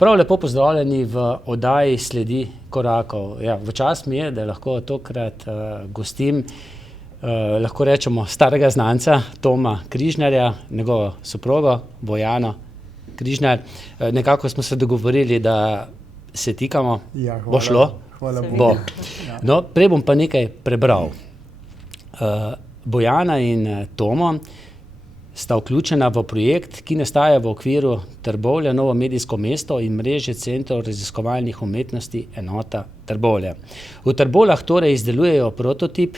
Prav lepo pozdravljeni v oddaji Sledi korakov. Ja, v čast mi je, da lahko tokrat gostim, lahko rečemo, starega znanca Toma Križnarja, njegovo soprogo Bojano Križnar. Nekako smo se dogovorili, da se tikamo. Ja, hvala, bo šlo? Hvala Bogu. Bo. No, prej bom pa nekaj prebral. Bojana in Tomo sta vključena v projekt, ki nastaja v okviru Trbovlja Novo medijsko mesto in mreže Centrov raziskovalnih umetnosti Enota Trbovlja. V Trbovljah torej izdelujejo prototip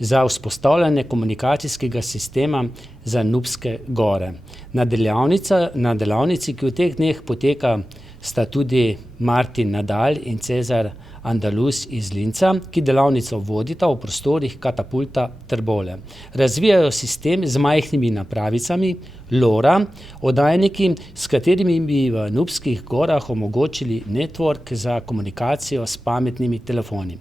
za vzpostavljanje komunikacijskega sistema za Nubske gore. Na delavnici, ki v teh dneh poteka, sta tudi Martin Nadal in Cezar Andalus iz Linca, ki delavnico vodita v prostorih Katapulta Trbovlje. Razvijajo sistem z majhnimi napravicami, LoRa, oddajniki, s katerimi bi v Nubskih gorah omogočili network za komunikacijo s pametnimi telefoni,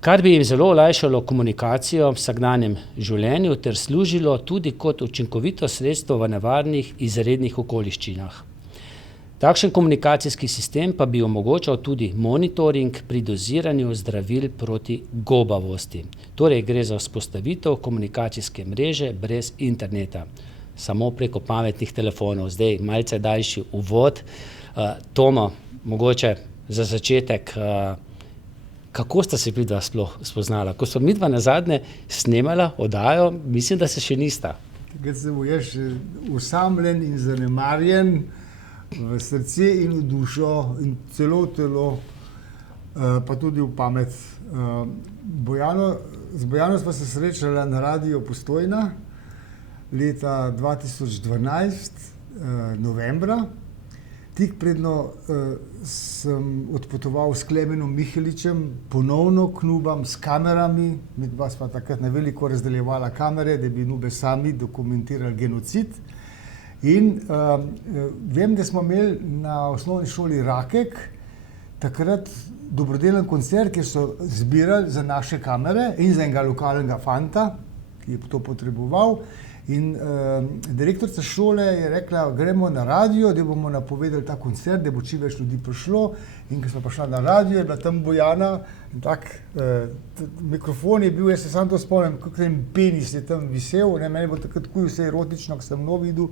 kar bi jim zelo olajšalo komunikacijo v vsakdanjem življenju ter služilo tudi kot učinkovito sredstvo v nevarnih izrednih okoliščinah. Takšen komunikacijski sistem pa bi omogočal tudi monitoring pri doziranju zdravil proti gobavosti. Torej gre za vzpostavitev komunikacijske mreže brez interneta, samo preko pametnih telefonov. Zdaj malce daljši uvod. Tomo, mogoče za začetek, kako sta se midva sploh spoznala? Ko smo midva nazadnje snemala oddajo, mislim, da se še nista. Takrat sem bil jaz osamljen in zanemarjen, v srce in v dušo in celo v telo, pa tudi v pamet. Z Bojano sva se srečala na Radiu Postojna leta 2012, novembra. Tik predno sem odpotoval s Klemenom Miheličem ponovno k Nubam s kamerami. Midva sva takrat na veliko razdeljevala kamere, da bi Nube sami dokumentirali genocid. In vem, da smo imeli na osnovni šoli Rakek takrat dobrodelen koncert, kjer so zbirali za naše kamere in za enega lokalnega fanta, ki je to potreboval. In direktorica šole je rekla, gremo na radio, da bomo napovedali ta koncert, da bo čim več ljudi prišlo. In ko smo prišli na radio, je bila tam Bojana in tak mikrofon je bil, jaz se samo to spomnim, kako en penis je tam visel, ne, meni bo takrat tako vse erotično, ko sem nov videl,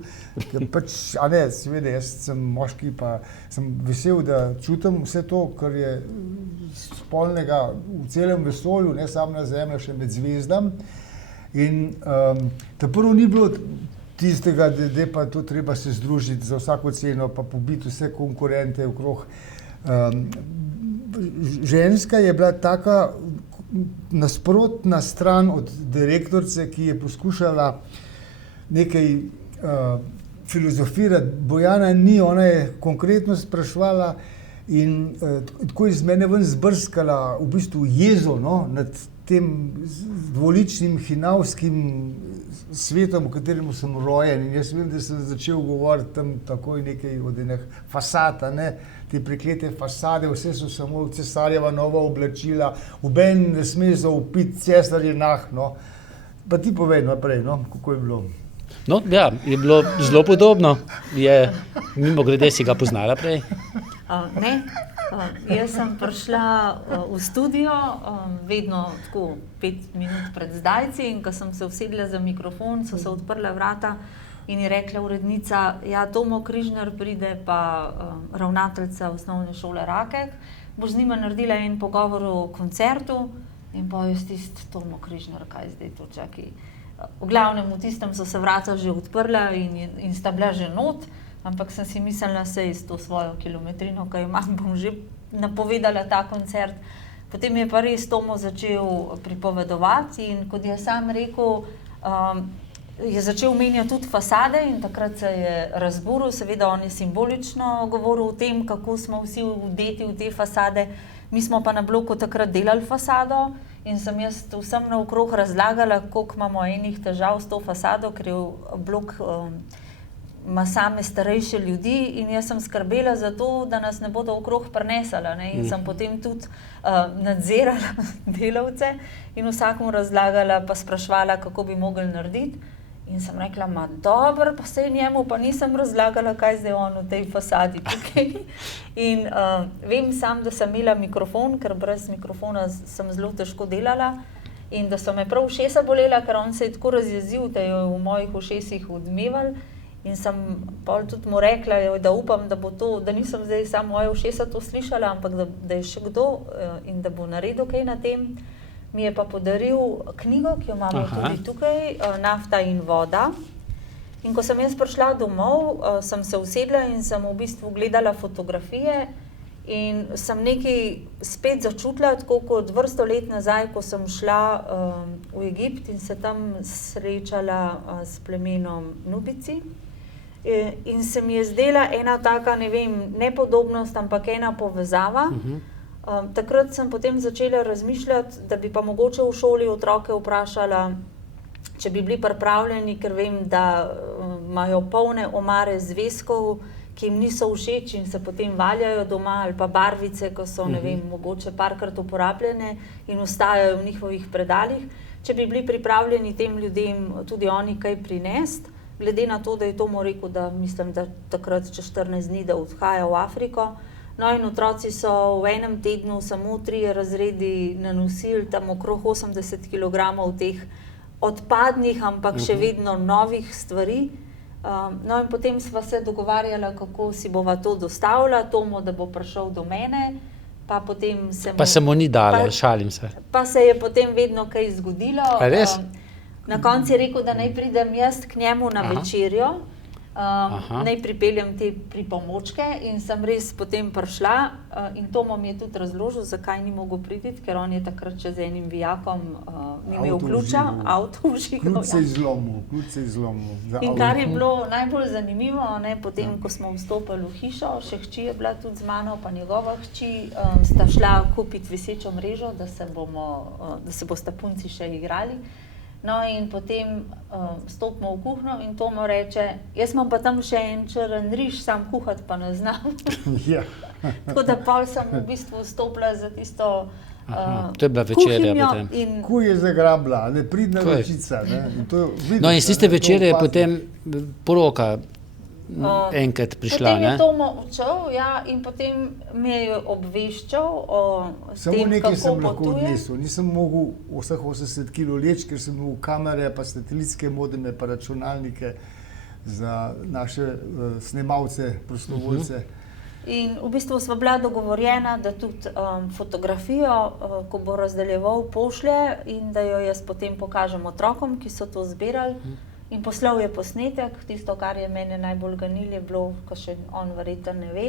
ker pač, a ne, seveda, jaz sem moški, pa sem vesel, da čutim vse to, kar je spolnega v celem vesolju, ne samo na Zemlji, še med zvezdam. In ta prvo ni bilo tistega, da pa to treba se združiti za vsako ceno, pa pobiti vse konkurente okrog. Ženska je bila taka nasprotna stran od direktorice, ki je poskušala nekaj filozofirati. Bojana ni, ona je konkretno spraševala in tako iz mene ven zbrskala v bistvu jezo, no, nad tem dvoličnim hinavskim svetom, v katerem sem rojen. In jaz vem, da sem začel govoriti tam takoj nekaj od enih fasad, ne, te preklete fasade, vse so samo cesarjeva nova oblačila, noben ne sme zaupiti, cesar je nah, no. Pa ti povej naprej, no, kako je bilo. No, ja, je bilo zelo podobno. Mimogrede si ga poznala prej? Ne. Jaz sem prišla v studio vedno tako 5 minut pred zdajci in ko sem se usedla za mikrofon, so se odprla vrata in je rekla urednica, ja, Tomo Križnar pride, pa ravnateljica osnovne šole Rakek, boš z njima naredila en pogovor o koncertu in pa jaz tisti Tomo Križnar, kaj zdaj to čaki. V glavnem, v tistem so se vrata že odprla in sta bila že not, ampak sem si mislila, sej s to svojo kilometrino, ki jo imam, bom že napovedala ta koncert. Potem je pa res Tomo začel pripovedovati in kot je sam rekel, je začel menjati tudi fasade in takrat se je razburil. Seveda on je simbolično govoril o tem, kako smo vsi vdeti v te fasade. Mi smo pa na bloku takrat delali fasado in sem jaz vsem naokrog razlagala, koliko imamo enih težav s to fasado, ker je blok ima same starejše ljudi in jaz sem skrbela za to, da nas ne bodo okrog prinesala, ne, in sem potem tudi nadzirala delavce in vsakemu razlagala pa spraševala, kako bi mogli narediti. In sem rekla, dobro, pa sej njemu pa nisem razlagala, kaj zdaj on v tej fasadi tukaj. In vem sam, da sem imela mikrofon, ker brez mikrofona sem zelo težko delala. In da so me prav ušesa bolela, ker on se je tako razjezil, da je v mojih ušesih odmeval. In sem pol tudi mu rekla, da upam, da nisem zdaj samo moje ušesa to slišala, ampak da je še kdo in da bo naredil kaj na tem. Mi je pa podaril knjigo, ki jo imamo tudi tukaj, Nafta in voda. In ko sem jaz prišla domov, sem se usedla in sem v bistvu gledala fotografije in sem nekaj spet začutila, tako kot vrsto let nazaj, ko sem šla v Egipt in se tam srečala s plemenom Nubici. In se mi je zdela ena taka, ne vem, nepodobnost, ampak ena povezava. Takrat sem potem začela razmišljati, da bi pa mogoče v šoli otroke vprašala, če bi bili pripravljeni, ker vem, da imajo polne omare zvezkov, ki jim niso všeč in se potem valjajo doma, ali pa barvice, ko so, ne vem, mogoče parkrat uporabljene in ostajajo v njihovih predalih. Če bi bili pripravljeni tem ljudem tudi oni kaj prinesti, glede na to, da je Tomo rekel, da mislim, da takrat čez 14 dni, da odhaja v Afriko. No in otroci so v enem tednu samo 3 razredi nanosili tam okrog 80 kilogramov teh odpadnih, ampak še vedno novih stvari. No in potem sva se dogovarjala, kako si bova to dostavila, Tomo, da bo prišel do mene, pa potem se mu ni dalo, šalim se. Pa se je potem vedno kaj zgodilo. A res? Na koncu je rekel, da naj pridem jaz k njemu na večerjo, naj pripeljem te pripomočke in sem res potem prišla in Tomo mi je tudi razložil, zakaj ni mogel priti, ker on je takrat še z enim vijakom ni imel ključa, avto vžigal. Ključ se je zlomil. In kar je bilo najbolj zanimivo, potem, ko smo vstopili v hišo, še hči je bila tudi z mano, pa njegova hči, sta šla kupiti visečo mrežo, da se bosta punci še igrali. No in potem stopimo v kuhno in Tomo reče, jaz imam pa tam še en črn riž, sam kuhati pa ne znam. Tako da pol sem v bistvu vstopila za tisto to je bila večerja potem. Kuj je zagrabila, pridna ročica. No in s tiste večerje je potem poroka enkrat prišla, potem je Tomo odšel, in potem me je obveščal o tem, kako potuje. Samo nekaj sem lahko odnesel, nisem mogel vseh 80 kg leč, ker sem imel kamere, pa satelitske modeme, pa računalnike za naše snemalce, prostovoljce. In v bistvu sva bila dogovorjena, da tudi fotografijo, ko bo razdeljeval, pošlje in da jo jaz potem pokažem otrokom, ki so to zbirali. In poslal je posnetek, tisto, kar je mene najbolj ganilo, je bilo, ko še on verjetno ne ve,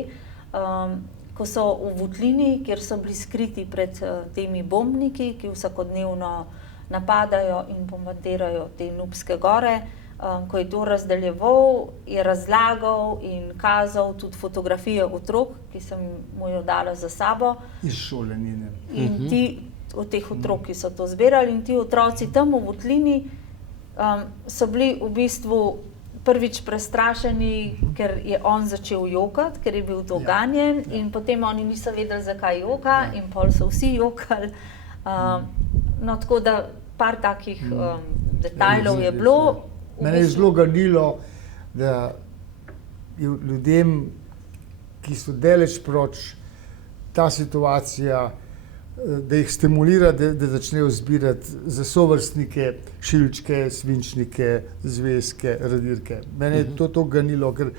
ko so v votlini, kjer so bili skriti pred temi bombniki, ki vsakodnevno napadajo in bombardirajo te Nubske gore. Ko je to razdeljeval, je razlagal in kazal tudi fotografije otrok, ki sem mu jo dala za sabo. Iz šole njene. In ti, od teh otrok, ki so to zbirali, in ti otroci tam v votlini so bili v bistvu prvič prestrašeni, ker je on začel jokati, ker je bil to ganjen in potem oni niso vedeli, zakaj joka in pol so vsi jokali. No, tako da par takih detajlov je bilo. Mene je zelo ganilo, da ljudem, ki so daleč proč, ta situacija, da jih stimulira, da začnejo zbirati za sovrstnike, šilčke, svinčnike, zvezke, radirke. Mene je to ganilo, ker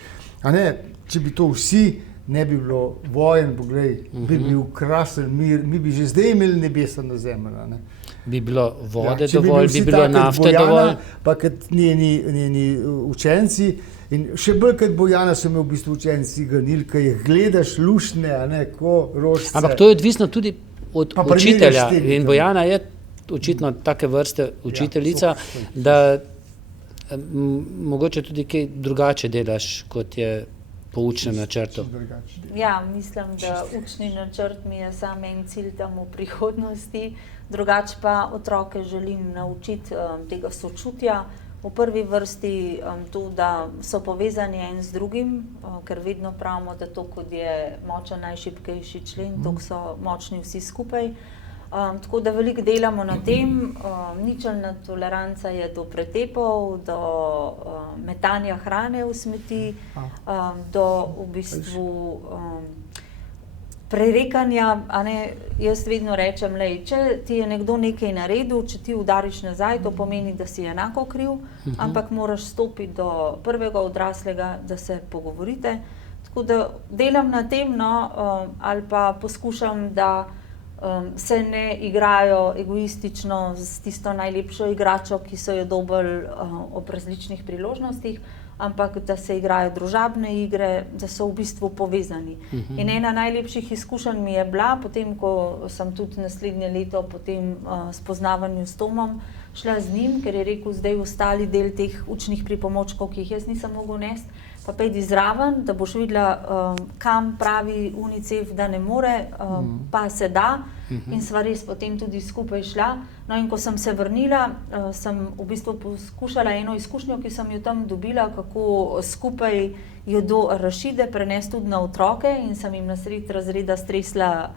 če bi to vsi, ne bi bilo vojen, poglej, bi bil krasen mir, mi bi že zdaj imeli nebesa na zemlji. Bi bilo vode dovolj, bi bilo nafte dovolj. Pa kot njeni učenci, in še bolj kot Bojana so me v bistvu učenci ganili, ker jih gledaš luštne, ko rožce. Ampak to je odvisno tudi od učitelja in Bojana je očitno take vrste učiteljica, da mogoče tudi kaj drugače delaš, kot je po učnem načrtu. Ja, mislim, da učni načrt mi je sam en cilj tam v prihodnosti, drugače pa otroke želim naučiti tega sočutja. V prvi vrsti to, da so povezani en z drugim, ker vedno pravimo, da to, kot je močen najšibkejši člen, tako so močni vsi skupaj. Tako da veliko delamo na tem, ničelna toleranca je do pretepov, do metanja hrane v smeti, do v bistvu prerekanja, a ne, jaz vedno rečem, lej, če ti je nekdo nekaj naredil, če ti udariš nazaj, to pomeni, da si enako kriv, ampak moraš stopiti do prvega odraslega, da se pogovorite. Tako da delam na tem, no, ali pa poskušam, da se ne igrajo egoistično z tisto najlepšo igračo, ki so jo dobili ob različnih priložnostih, ampak da se igrajo družabne igre, da so v bistvu povezani. In ena najlepših izkušenj mi je bila, potem ko sem tudi naslednje leto po tem spoznavanju s Tomom šla z njim, ker je rekel, zdaj ostali del teh učnih pripomočkov, ki jih jaz nisem mogel nesti, pa pejdi zraven, da boš videla, kam pravi UNICEF, da ne more, pa se da. In sva res potem tudi skupaj šla. No, in ko sem se vrnila, sem v bistvu poskušala eno izkušnjo, ki sem jo tam dobila, kako skupaj jedo arašide prenesti tudi na otroke, in sem jim na sredi razreda stresla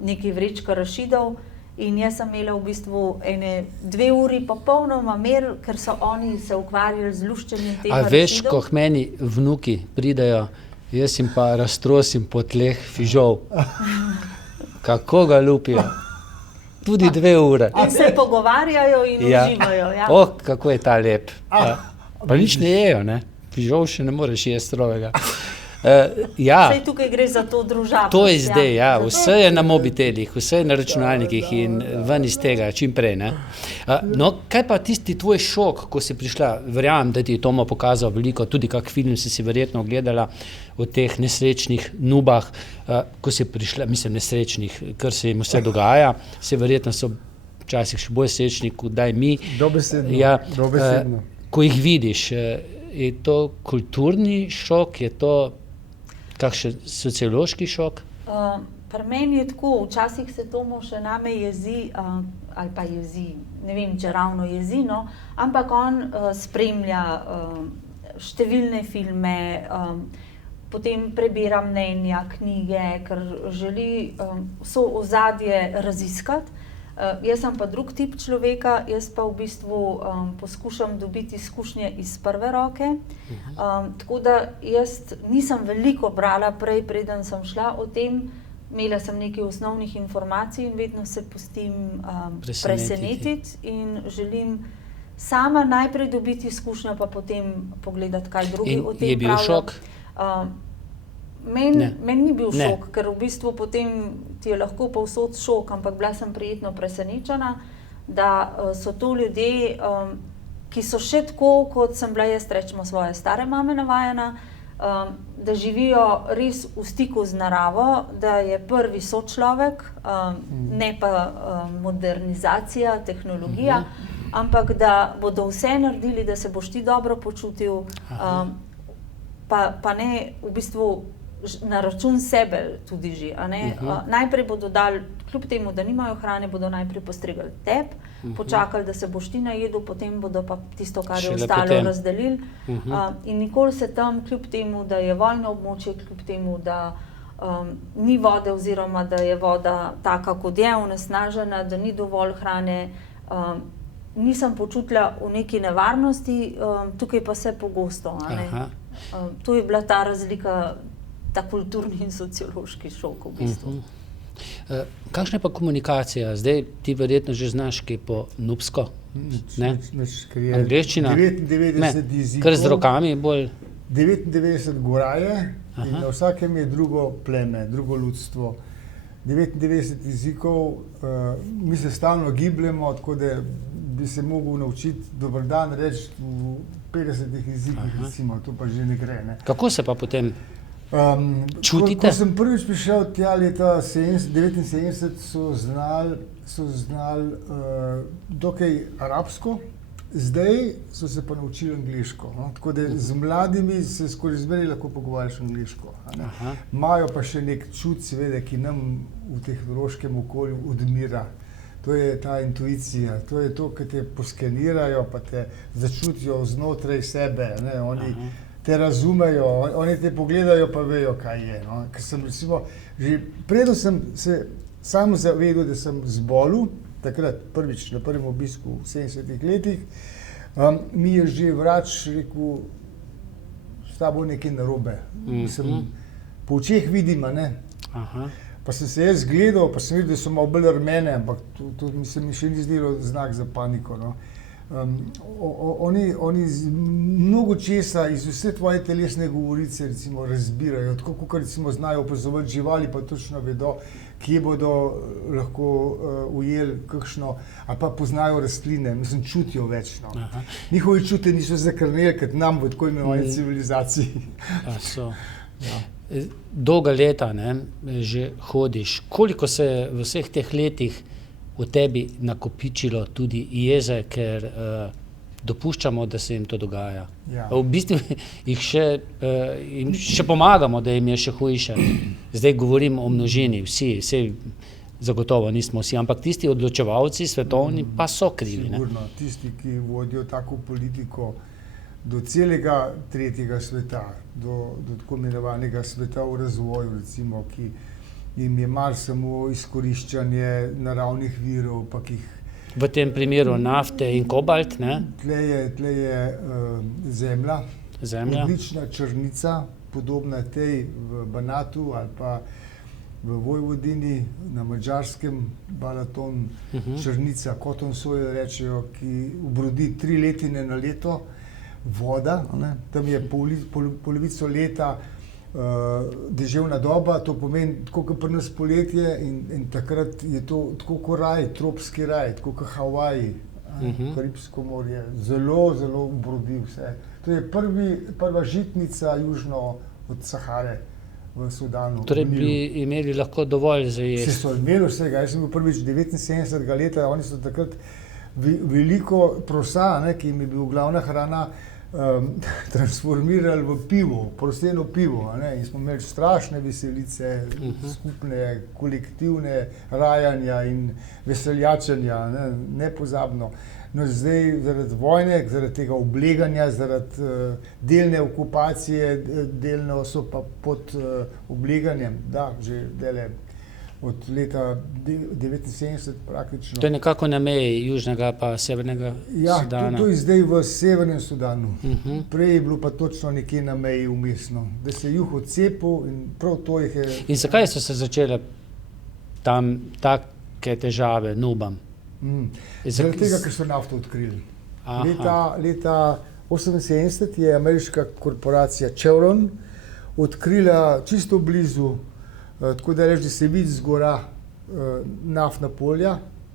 nekaj vrečk arašidov. In jaz sem imela v bistvu 2 uri popolnoma mir, ker so oni se ukvarjali z luščenjem teh arašidov. A veš, ko k meni vnuki pridejo, jaz jim pa raztrosim po tleh fižol. Kako ga lupijo. Tudi 2 ure. In se pogovarjajo in uživajo. Ja. Kako je ta lep. Pa nič ne jejo, ne? Fižol še ne moreš jesti rovega. Saj tukaj gre za to družabnost. To je zdaj, vse je na mobitelih, vse je na računalnikih in ven iz tega, čim prej, ne. No, kaj pa tisti tvoj šok, ko si prišla, verjamem, da ti je Tomo pokazal veliko, tudi kak film si verjetno gledala o teh nesrečnih nubah, ko si prišla, mislim nesrečnih, ker se jim vse dogaja, se verjetno so včasih še bolj srečni, kot daj mi. Dobesedno. Ko jih vidiš, je to kulturni šok, je to kakšen sociološki šok? Pri meni je tako, včasih se Tomo še name jezi, ali pa jezi, ne vem, če ravno jezi, no, ampak on spremlja številne filme, potem prebira mnenja, knjige, ker želi vso ozadje raziskati. Jaz sem pa drug tip človeka, jaz pa v bistvu poskušam dobiti izkušnje iz prve roke, tako da jaz nisem veliko brala prej, preden sem šla o tem, imela sem nekaj osnovnih informacij in vedno se pustim presenetiti in želim sama najprej dobiti izkušnjo, pa potem pogledati, kaj drugi o tem pravijo. In je bil šok? Meni ni bil šok, ker v bistvu potem ti je lahko povsod šok, ampak bila sem prijetno presenečena, da so to ljudje, ki so še tako, kot sem bila jaz, rečemo, svoje stare mame navajena, da živijo res v stiku z naravo, da je prvi sočlovek, ne pa modernizacija, tehnologija, ampak da bodo vse naredili, da se boš ti dobro počutil, pa ne v bistvu na račun sebe tudi že, a ne. Najprej bodo dali, kljub temu, da nimajo hrane, bodo najprej postregali teb, počakali, da se boš ti najedel, potem bodo pa tisto, kar je ostalo, razdelili. In nikoli se tam, kljub temu, da je vojno območje, kljub temu, da ni vode oziroma da je voda taka, kot je, onesnažena, da ni dovolj hrane, nisem počutila v neki nevarnosti, tukaj pa se pogosto, a ne. To je bila ta razlika, ta kulturni in sociološki šok v bistvu. Kakšna je pa komunikacija? Zdaj ti verjetno že znaš kaj po nubsko? Angleščina? 99 jezikov. Kar z rokami bolj? 99 goraje in na vsakem je drugo pleme, drugo ljudstvo. 99 jezikov, mi se stalno gibljemo, tako da bi se mogel naučiti dober dan reči v 50 jezikih, recimo, to pa že ne gre, ne. Kako se pa potem čutite? Ko sem prvič prišel tja leta 1979, so znali dokaj arabsko, zdaj so se pa naučili angleško, no? Tako da z mladimi se skoraj zmeraj lahko pogovarjaš angleško. Imajo pa še nek čut, seveda, ki nam v tehnološkem okolju odmira. To je ta intuicija, to je to, ki te poskenirajo, pa te začutijo znotraj sebe, ne? Oni te razumejo, oni te pogledajo, pa vejo, kaj je, no? Ker sem recimo, že predno sem se sam zavedel, da sem zbolel, takrat prvič na prvem obisku v 70 letih, mi je že vrač rekel, s tabo nekaj narobe. Po očeh vidim, a ne. Aha. Pa sem se jaz gledal, pa sem videl, da so malo bolj rumene, ampak to se mi še ni zdelo znak za paniko. No. Oni z mnogo česa iz vse tvoje telesne govorice recimo razbirajo, tako kot recimo znajo opazovati živali, pa točno vedo, kje bodo lahko ujeli kakšno, ali pa poznajo rastline, mislim, čutijo več. No. Njihovi čute niso zakrneli, kot nam v tako imenovani civilizaciji. So. Ja. Dolga leta, ne, že hodiš. Koliko se je v vseh teh letih v tebi nakopičilo tudi jeze, ker dopuščamo, da se jim to dogaja. Ja. V bistvu jim še pomagamo, da jim je še hujše. Zdaj govorim o množini, vsi zagotovo nismo vsi, ampak tisti odločevalci svetovni pa so krivi. Sigurno, tisti, ki vodijo tako politiko do celega tretjega sveta, do tako imenovanega sveta v razvoju, recimo, ki jim je mar samo izkoriščanje naravnih virov, pa ki jih v tem primeru nafte in kobalt, ne? Tle je zemlja, odlična črnica, podobna tej v Banatu ali pa v Vojvodini, na Madžarskem, Balaton, črnica, cotton soil rečejo, ki obrodi 3 letine na leto, voda, ne? Tam je polovico leta deževna doba, to pomeni tako kot pri nas poletje in takrat je to tako kot raj, tropski raj, tako kot Havaji, Karibsko morje, zelo, zelo obrodi vse. To je prva žitnica južno od Sahare v Sudanu. Torej bi imeli lahko dovolj za jesti. Vse so imeli vsega, jaz sem bil prvič 79. leta, oni so takrat veliko prosa, ne, ki jim je bil glavna hrana, transformirali v pivo, prosteno pivo, ne? In smo imeli strašne veselice, skupne, kolektivne rajanja in veseljačenja, nepozabno. No, zdaj zaradi vojne, zaradi tega obleganja, zaradi delne okupacije, delno so pa pod obleganjem, da, že dele od leta 1979 praktično. To je nekako na meji južnega pa severnega Sudana. Ja, to je zdaj v severnem Sudanu. Prej je bilo pa točno nekje na meji vmesno, da se je jug odcepil in prav to jih je... In zakaj so se začele tam take težave Nubam? Zaradi tega, ker so nafto odkrili. Leta 1978 je ameriška korporacija Chevron odkrila čisto blizu, tako da reči, da se vidi zgora naftna polja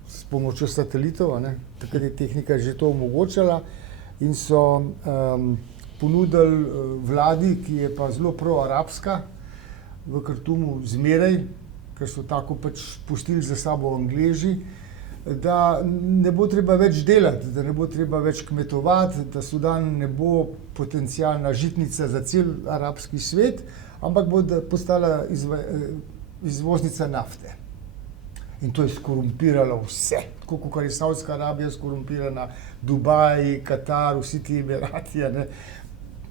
s pomočjo satelitov, takrat je tehnika že to omogočala in so ponudili vladi, ki je pa zelo pro-arabska, v Kartumu zmeraj, ker so tako pač pustili za sabo Angleži, da ne bo treba več delati, da ne bo treba več kmetovati, da Sudan ne bo potencialna žitnica za cel arabski svet, ampak bo postala izvoznica nafte. In to je skorumpiralo vse. Tako kot je Saudska Arabija skorumpirana, Dubaj, Katar, vsi ti Emirati,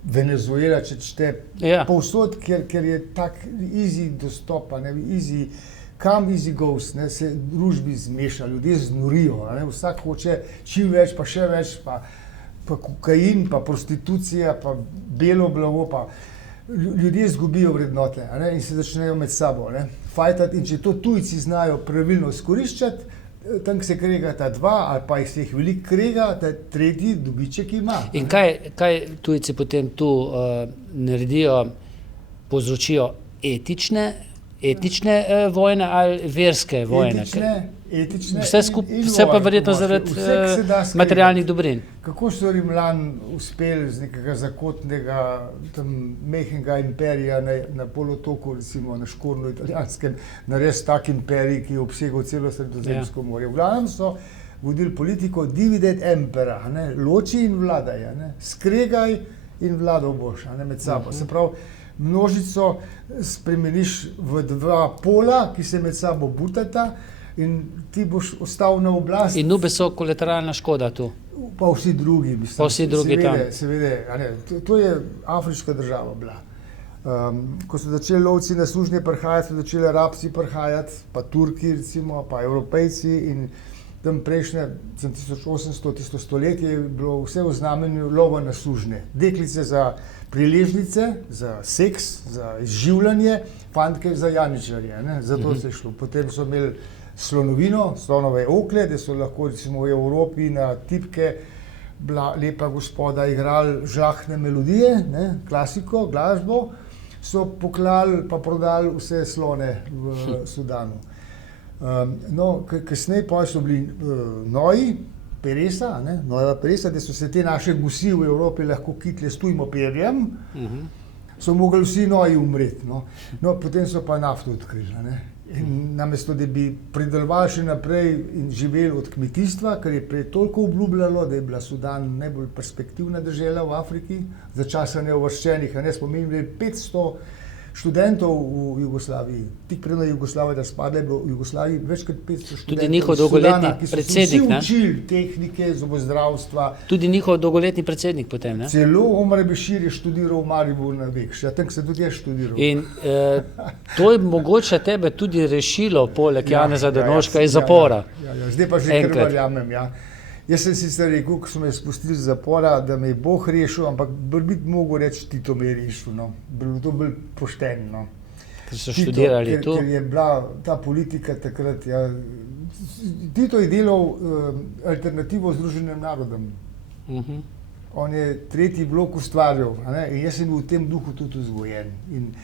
Venezuela, če čete, povsod, ker je tak easy dostop, easy come, easy goes, se družbi zmeša, ljudje znorijo, vsak hoče čim več, pa še več, pa kokain, pa prostitucija, pa belo blago, pa ljudje izgubijo vrednote, in se začnejo med sabo fajtati, in če to tujci znajo pravilno izkoriščati, tam se kregata dva, ali pa se jih veliko krega, da tretji dobiček ima. In kaj tujci potem tu naredijo, povzročijo etične vojne ali verske vojne? Etične. Vse pa verjetno zaradi materialnih dobrin. Kako so Rimljani uspeli z nekega zakotnega, mehkega imperija na polotoku, recimo na Škornju italijanskem, narediti tak imperij, ki je obsegal celo Sredozemsko morje. V glavnem so vodili politiko divide et impera, loči in vladaj, skregaj in vladal boš med sabo. Se pravi, množico spremeniš v dva pola, ki se med sabo butata, in ti boš ostal na oblasti. In Nube so kolateralna škoda tu. Pa vsi drugi, mislim. Pa vsi drugi tam. Seveda, to je afriška država bila. Ko so začeli lovci na sužnje prihajati, so začeli Arabci prihajati, pa Turki recimo, pa Evropejci in tam prejšnje, 1800, tisto stoletje je bilo vse v znamenju lova na sužnje. Deklice za priležnice, za seks, za izživljanje, fantke za janičarje, ne? Zato se je šlo. Potem so imeli slonovino, slonove okle, da so lahko recimo v Evropi na tipke bila lepa gospoda igrali žlahne melodije, ne? Klasiko, glasbo, so poklali pa prodali vse slone v Sudanu. Kasneje pa so bili noji, peresa, nojeva peresa, da so se te naše gusi v Evropi lahko kitile s tujim perjem, so mogli vsi noji umreti. Potem so pa nafto odkrili. In namesto, da bi pridelovali še naprej in živeli od kmetijstva, ker je prej toliko obljubljalo, da je bila Sudan najbolj perspektivna dežela v Afriki, za časa neuvrščenih, spominjali 500 študentov v Jugoslaviji. Tik pred Jugoslavijo razpadla je bilo v Jugoslaviji več kot 500 študentov tudi njihov dolgoletni predsednik, ki so se vsi učili tehnike, zobozdravstva. Tudi njihov dolgoletni predsednik potem, ne? Celo Omar Bešir je študiral v Mariboru na Vekš, tam sem tudi jaz študiral. In to je mogoče tebe tudi rešilo, poleg Janeza Drnovška iz zapora. Zdaj pa že kar verjamem, Jaz sem sicer rekel, ko so me spustili iz zapora, da me je Bog rešil, ampak bi mogel reči, Tito me je rešil, Bilo to bolj pošteno, Ker so študirali tu. Ker je bila ta politika takrat, Tito je delal alternativo Združenim narodom. On je tretji blok ustvarjal, in jaz sem bil v tem duhu tudi vzgojen. In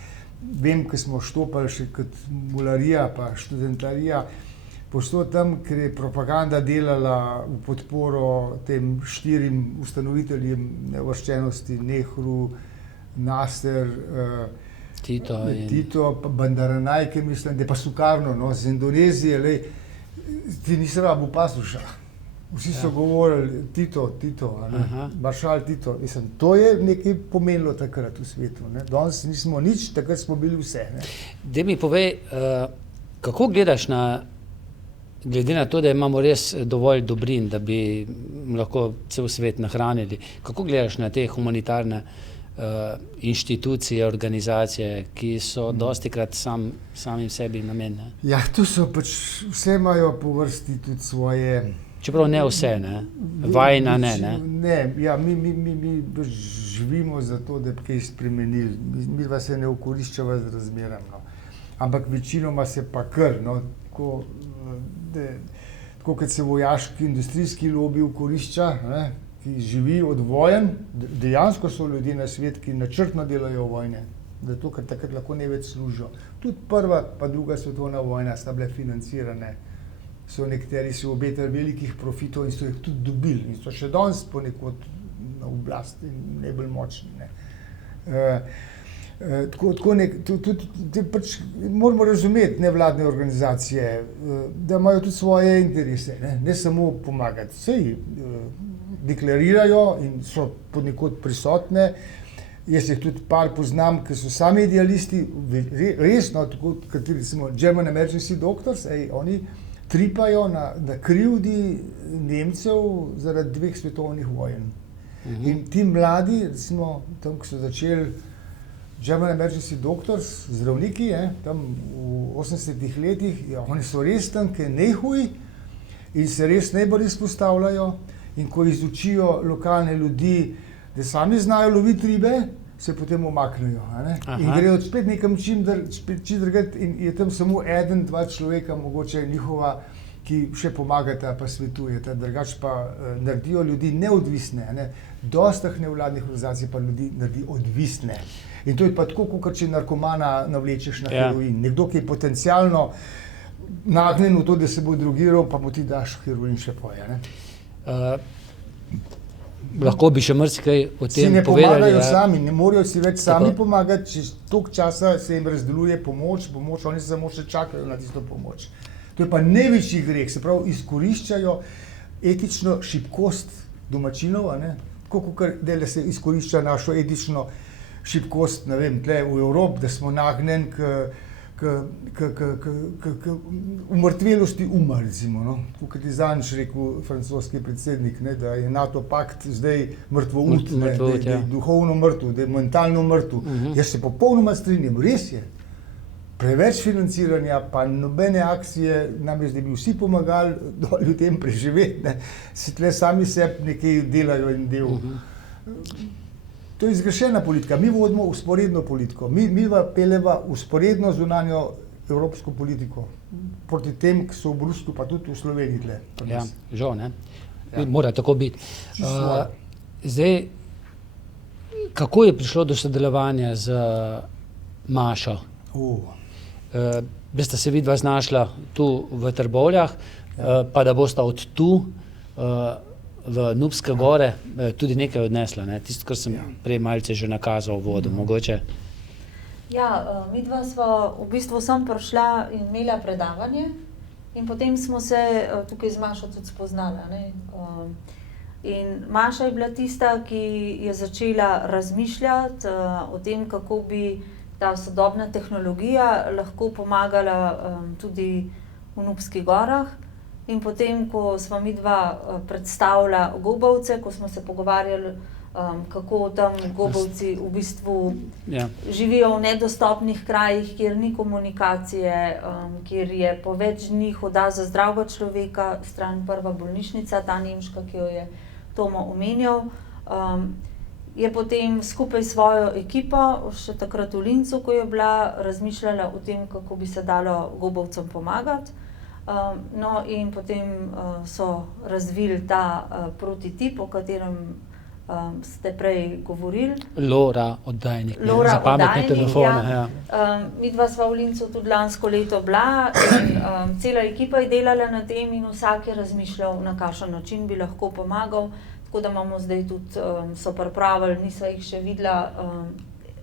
vem, ko smo štopali še kot mularija pa študentarija, Povsod tam, ker je propaganda delala v podporo tem 4 ustanoviteljem neuvrščenosti, Nehru, Nasser, Tito, pa Bandaranajke, mislim, da pa Sukarno, z Indonezije, ti nisi rabil pasuša. Vsi so govorili Tito, maršal Tito. Mislim, to je nekaj pomenilo takrat v svetu. Danes nismo nič, takrat smo bili vse. Daj mi povej, kako gledaš glede na to, da imamo res dovolj dobrin, da bi lahko cel svet nahranili, kako gledaš na te humanitarne inštitucije, organizacije, ki so dostikrat samim sebi namene? Tu so pač, vse imajo po vrsti tudi svoje... Čeprav ne vse, vajna ne. Mi živimo za to, da bi kaj spremenili. Mi pa se ne okoriščava z razmeram. Ampak večinoma se pa kar, tako kot se vojaški industrijski lobi okorišča, ki živi od vojen, dejansko so ljudje na svet, ki načrtno delajo vojne, zato ker takrat lahko ne več služijo. Tudi prva pa druga svetovna vojna sta bile financirane. Nekateri si obetali velikih profitov in so jih tudi dobili in so še danes ponekod na oblasti najbolj močni. Moramo razumeti nevladne organizacije, da imajo tudi svoje interese, ne samo pomagati. Sej deklarirajo in so ponekod prisotne. Jaz jih tudi par poznam, ki so sami idealisti, resno, kot recimo German Emergency Doctors, oni tripajo na krivdi Nemcev zaradi 2 svetovnih vojen. In ti mladi, recimo tam, ko so začeli German Emergency Doctors, zdravniki, tam v 80-ih letih, oni so res tam, ki nehuj in se res najbolj izpostavljajo in ko izučijo lokalne ljudi, da sami znajo loviti ribe, se potem umaknejo. In grejo spet nekam čim drugam in je tam samo 1-2 človeka, mogoče njihova, ki še pomagata pa svetujeta, drugače pa naredijo ljudi neodvisne. Dosti nevladnih organizacij pa ljudi naredi odvisne. In to je pa tako, kot če narkomana navlečeš na heroin. Nekdo, ki je potencialno nagnjen v to, da se bo drogiral, pa mu ti daš heroin še poje. Lahko bi še marsikaj o tem povedali. Si ne pomagajo sami, ne morajo si več sami pomagati, čez toliko časa se jim razdeluje pomoč, oni samo še čakajo na tisto pomoč. To je pa največji greh, se pravi, izkoriščajo etično šibkost domačinov, tako kot da se izkorišča našo etično šibkost, tle v Evropi, da smo nagnjeni k umrtvelosti recimo, no? Kot je zadnjič rekel francoski predsednik, ne, da je NATO pakt zdaj mrtvout, da je duhovno mrtev, da je mentalno mrtev. Jaz se popolnoma strinjam, res je. Preveč financiranja, pa nobene akcije, namreč da bi vsi pomagali ljudem preživeti, ne, si tle sami sebi nekaj delajo in del. To je zgrešena politika. Mi vodimo usporedno politiko. Mi peljeva usporedno zunanjo evropsko politiko proti tem, ki so v Bruslju, pa tudi v Sloveniji tle. Ja, žal, ne. Ja. Mora tako biti. Zdaj, kako je prišlo do sodelovanja z Mašo? Biste se vidva znašla tu v Trbovljah, pa da bosta od tu v Nubske gore tudi nekaj odnesla, ne? Tisto, kar sem prej malce že nakazal v vodu, mogoče. Ja, midva sva v bistvu sem prišla in imela predavanje in potem smo se tukaj z Mašo tudi spoznala, ne. In Maša je bila tista, ki je začela razmišljati o tem, kako bi ta sodobna tehnologija lahko pomagala tudi v Nubskih gorah. In potem, ko sva midva predstavila Gobovce, ko smo se pogovarjali, kako tam Gobovci v bistvu živijo v nedostopnih krajih, kjer ni komunikacije, kjer je po več dni hoda za zdravega človeka, stran prva bolnišnica, ta nemška, ki jo je Tomo omenjal, je potem skupaj s svojo ekipo, še takrat v Lincu, ko je bila, razmišljala o tem, kako bi se dalo Gobovcem pomagati. No, in potem so razvili ta prototip, o katerem ste prej govorili. LoRa oddajnik, za pametne telefone. Ja. Midva sva v Lincu tudi lansko leto bila in cela ekipa je delala na tem in vsak je razmišljal, na kakšen način bi lahko pomagal. Tako da imamo zdaj tudi, so pripravili, nisva jih še videla,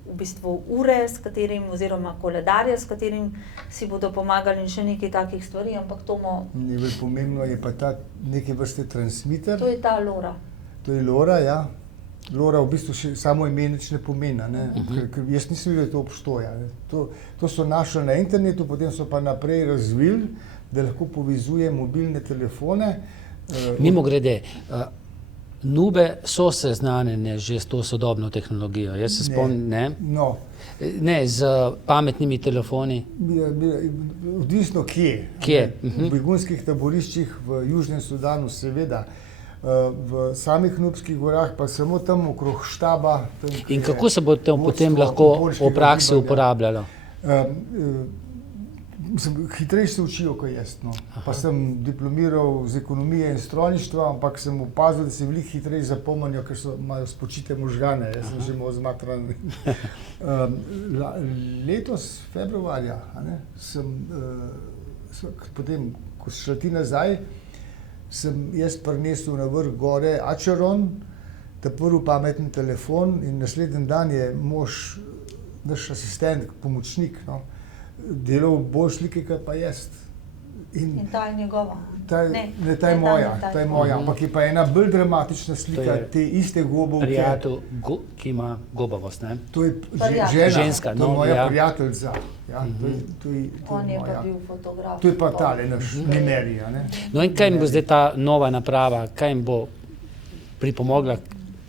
v bistvu ure, s katerim, oziroma koledarje, s katerim si bodo pomagali in še nekaj takih stvari, ampak Tomo... Najbolj pomembno je pa ta neke vrste transmitter. To je ta LoRa. To je LoRa, ja. LoRa v bistvu še samo ime nič ne pomeni, ne. Ker jaz nisem videl, da to obstoja. To so našli na internetu, potem so pa naprej razvili, da lahko povezuje mobilne telefone. Mimogrede, Nube so seznanjene že s to sodobno tehnologijo. Jaz se spomnim, ne? No. Ne, z pametnimi telefoni. Odvisno kje. Kje? V begunskih taboriščih v Južnem Sudanu seveda, v samih Nubskih gorah pa samo tam okrog štaba. In kako se bo to potem lahko v praksi uporabljalo? Hitreje se učijo, kot jaz. No. Pa sem diplomiral z ekonomije in strojništva, ampak sem opazil, da se veliko hitreje zapomnijo, ker imajo spočite možgane. Jaz sem že malo zmatran. Letos, februarja, potem, ko si šla ti nazaj, sem jaz prinesel na vrh gore Acheron, ta prvi pametni telefon in naslednji dan je mož, naš asistent, pomočnik, no, delal bolj slike, kot pa jaz. In ta je njegova? Ne, ta je moja, ampak je pa ena bolj dramatična slika te iste Gobovke. Prijatelj, ki ima gobovost, ne? To je ženska, to je moja prijateljica. On je pa bil fotograf. To je pa tale naš Nemerija, ne? No in kaj jim bo zdaj ta nova naprava, kaj jim bo pripomogla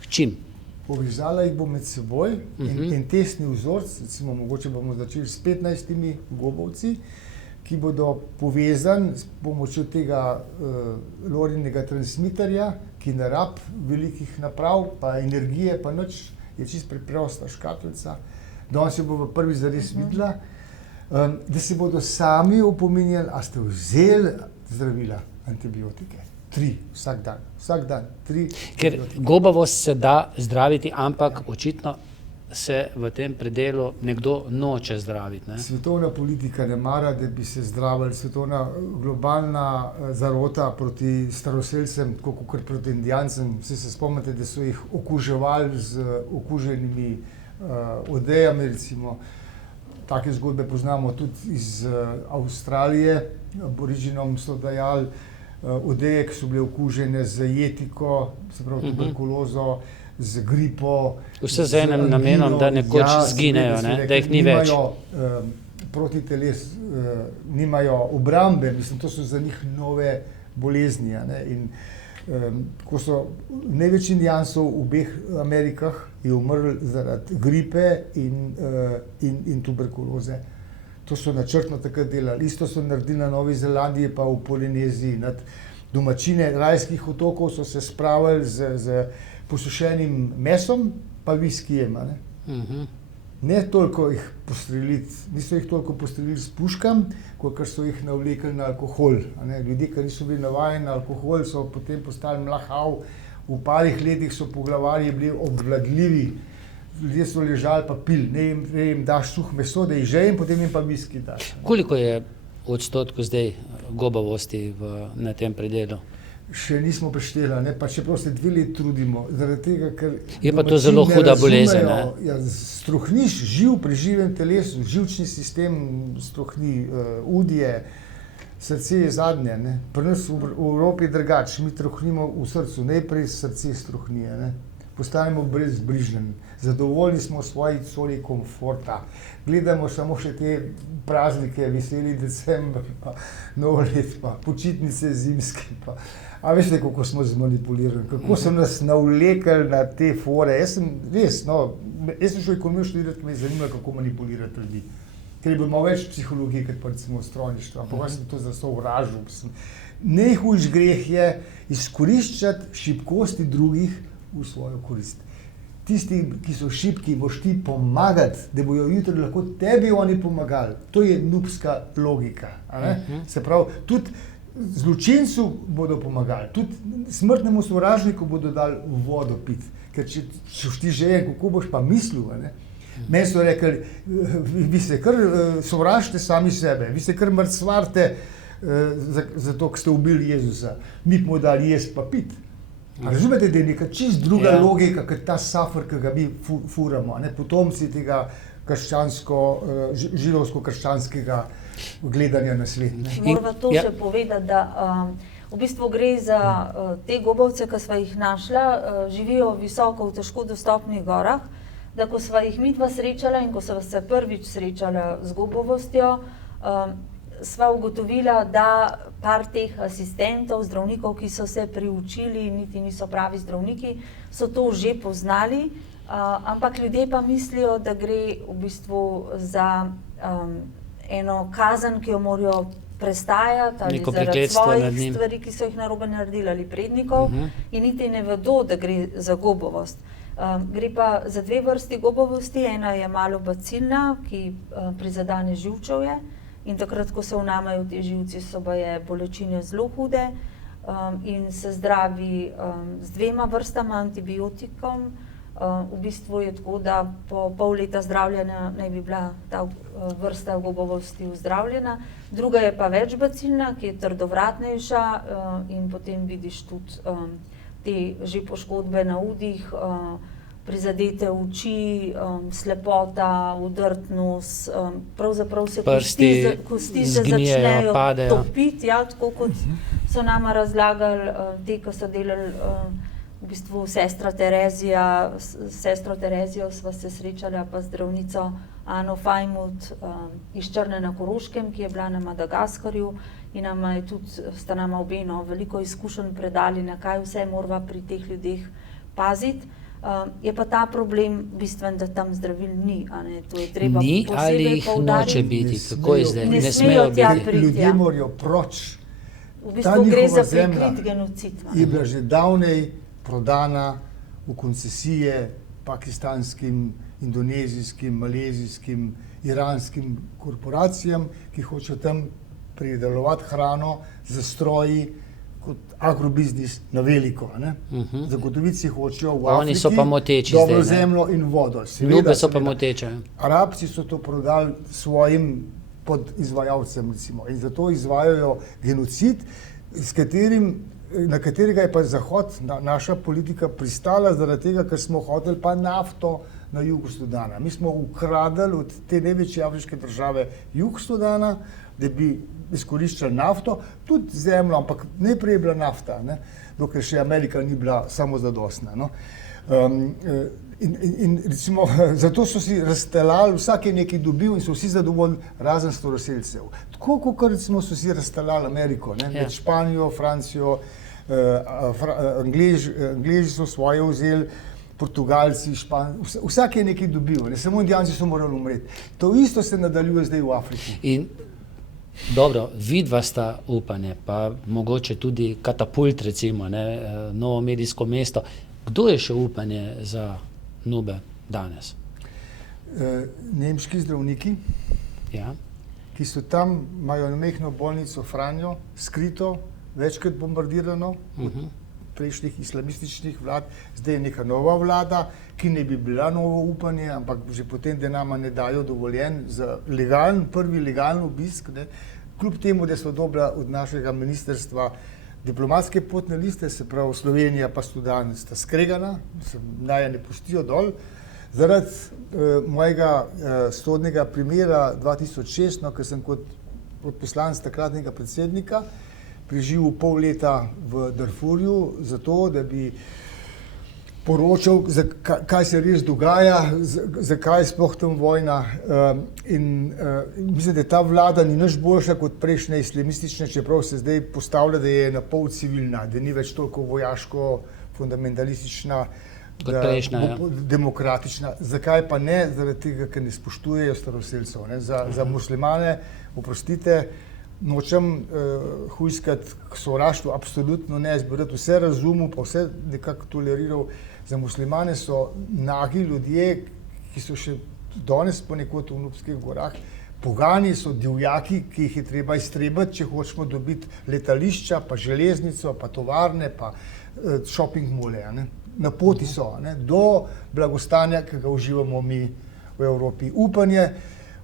k čim? Povezala jih bo med seboj in testni vzorc, recimo mogoče bomo začeli s 15 Gobovci, ki bodo povezani s pomočjo tega LoRinega transmitterja, ki ne rabi velikih naprav, pa energije, pa nič, je čisto preprosta škatlica. Danes jo bo v prvi zares videla, da se bodo sami opominjali, a ste vzeli zdravila, antibiotike. 3, vsak dan, 3. Ker gobavost se da zdraviti, ampak očitno se v tem predelu nekdo noče zdraviti, ne? Svetovna politika ne mara, da bi se zdravili, svetovna globalna zarota proti staroselcem, tako kot proti Indijancem. Vsi se spomnite, da so jih okuževali z okuženimi odejami, recimo. Take zgodbe poznamo tudi iz Avstralije, aborižinom so dajali odeje, ki so bile okužene z jetiko, se pravi tuberkulozo, z gripo. Vse z enim namenom, da nekoč zginejo, ne? Da jih ni več. protiteles, nimajo obrambe, mislim, to so za njih nove bolezni. In ko so največ Indijancov v obeh Amerikah je umrl zaradi gripe in tuberkuloze. To so načrtno takrat delali. Isto so naredili na Novi Zelandiji pa v Polineziji. Nad domačine rajskih otokov so se spravili z posušenim mesom pa viskijem. Ne toliko jih postreliti, niso jih toliko postrelili s puškam, kolikor so jih navlekli na alkohol. Ljudje, ki niso bili navajeni na alkohol, so potem postali mlahav. V parih letih so poglavarji bili obvladljivi. Ljudje so ležali pa pili, ne jim daš suh meso, da jih že in potem jim pa viski daš. Koliko je odstotkov zdaj gobavosti na tem predelu? Še nismo prešteli, pa čeprav se 2 leti trudimo, zaradi tega, ker je pa to zelo huda bolezen. Ja, strohniš živ pri živem telesu, živčni sistem strohni, udje, srce je zadnje. Pri nas v Evropi je drugače, mi trohnimo v srcu, najprej srce strohni. Postanemo brezbrižni, zadovoljni smo v svoji coni komforta. Gledamo samo še te praznike, veseli december, pa novo let, pa počitnice zimske. A veste, kako smo zmanipulirani, kako so nas navlekli na te fore. Jaz sem šel ekonomijo študirati, ki me je zanimalo, kako manipulirati ljudi. Ker je bilo malo več psihologije, kot pa recimo strojništva, ampak sem to zasovražil. Najhujši greh je izkoriščati šibkosti drugih v svojo korist. Tisti, ki so šibki, boš ti pomagati, da bojo jutri lahko tebi oni pomagali. To je nubska logika. Se pravi, tudi zločincu bodo pomagali, tudi smrtnemu sovražniku bodo dali vodo piti. Ker če ti žejen, kako boš pa mislil? Meni so rekli, vi se kar sovražite sami sebe, vi se kar mrcvarite zato, ker ste ubili Jezusa. Mi bomo dali jesti pa piti. Razumete, da je neka čist druga logika, kot ta safr, ki ga mi furamo, potomci tega židovsko-krščanskega gledanja na svet. Moramo to še povedati, da v bistvu gre za te gobavce, ki sva jih našla, živijo visoko v težko dostopnih gorah, da ko sva jih midva srečala in ko sva se prvič srečala z gobavostjo, sva ugotovila, da par teh asistentov, zdravnikov, ki so se priučili, niti niso pravi zdravniki, so to že poznali, ampak ljudje pa mislijo, da gre v bistvu za eno kazen, ki jo morajo prestajati ali zaradi svojih stvari, ki so jih narobe naredili ali prednikov, in niti ne vedo, da gre za gobavost. Gre pa za 2 vrsti gobavosti, ena je malo bacilna, ki prizadene živčevje, in takrat, ko se vnamajo te živci, so baje bolečine zelo hude in se zdravi z 2 vrstama antibiotikom. V bistvu je tako, da po pol leta zdravljenja naj bi bila ta vrsta gobavosti ozdravljena. Druga je pa večbacilna, ki je trdovratnejša in potem vidiš tudi te že poškodbe na udih, prizadete oči, slepota, udrt nos, pravzaprav se kosti se začnejo topiti, tako kot so nama razlagali te, ki so delali v bistvu sestro Terezijo sva se srečala pa zdravnico Ano Fajmut iz Črne na Koroškem, ki je bila na Madagaskarju in sta nama obe veliko izkušenj predali, na kaj vse morava pri teh ljudeh paziti. Je pa ta problem bistven, da tam zdravil ni, to je treba posebej poudariti. Ni ali jih noče biti, kako je zdaj? Ne smejo tja priti. Ljudje morajo proč. V bistvu gre za prikrit genocid. Je bila že davnej prodana v koncesije pakistanskim, indonezijskim, malezijskim, iranskim korporacijam, ki hočejo tam pridelovati hrano za stroji, kot agrobiznis na veliko. Zagotoviti si hočejo v Afriki dobro zemljo in vodo. Ljube so pa moteče. Arabci so to prodali svojim podizvajalcem, recimo, in zato izvajajo genocid, na katerega je pa Zahod, naša politika pristala, zaradi tega, ker smo hoteli pa nafto na jugu Sudana. Mi smo ukradli od te največje afriške države jug Sudana, da bi izkoriščali nafto, tudi zemljo, ampak najprej je bila nafta, dokler še Amerika ni bila samozadostna. In recimo, zato so si razstalali, vsak je nekaj dobil in so vsi zadovoljni, razen staroselcev. Tako kot recimo so si razstalali Ameriko, ne? Med Španijo, Francijo, Angleži so svoje vzeli, Portugalci, vsak je nekaj dobil, ne? Samo Indijanci so morali umreti. To isto se nadaljuje zdaj v Afriki. In dobro, vidva sta Upanje, pa mogoče tudi Katapult, recimo, ne? Novo medijsko mesto. Kdo je še Upanje za Nube danes? Nemški zdravniki, Ja. ki so tam, imajo majhno bolnico Franjo, skrito, večkrat bombardirano od prejšnjih islamističnih vlad, zdaj je neka nova vlada, ki ne bi bila novo Upanje, ampak že potem, da nama ne dajo dovoljen za prvi legalen obisk, ne. Kljub temu, da so dobila od našega ministrstva diplomatske potne liste, se pravi Slovenija pa Sudan sta skregana, naj ne pustijo dol. Zaradi mojega sodnega primera 2006, no, ker sem kot poslanec takratnega predsednika preživel pol leta v Darfurju, zato da bi poročal, kaj se res dogaja, zakaj je sploh tam vojna. In mislim, da ta vlada ni nič boljša kot prejšnje islamistične, čeprav se zdaj postavlja, da je na pol civilna, da ni več toliko vojaško fundamentalistična, demokratična. Zakaj pa ne? Zaradi tega, ker ne spoštujejo staroselcev. Za muslimane, oprostite, nočem hujskati k sovraštvu, absolutno ne, jaz bi rad vse razumel, pa vse nekako toleriral. Za muslimane so nagi ljudje, ki so še danes ponekod v Nubskih gorah, pogani so divjaki, ki jih je treba iztrebati, če hočemo dobiti letališča, pa železnico, pa tovarne, pa shopping mole. Na poti so, ne, do blagostanja, ki ga uživamo mi v Evropi.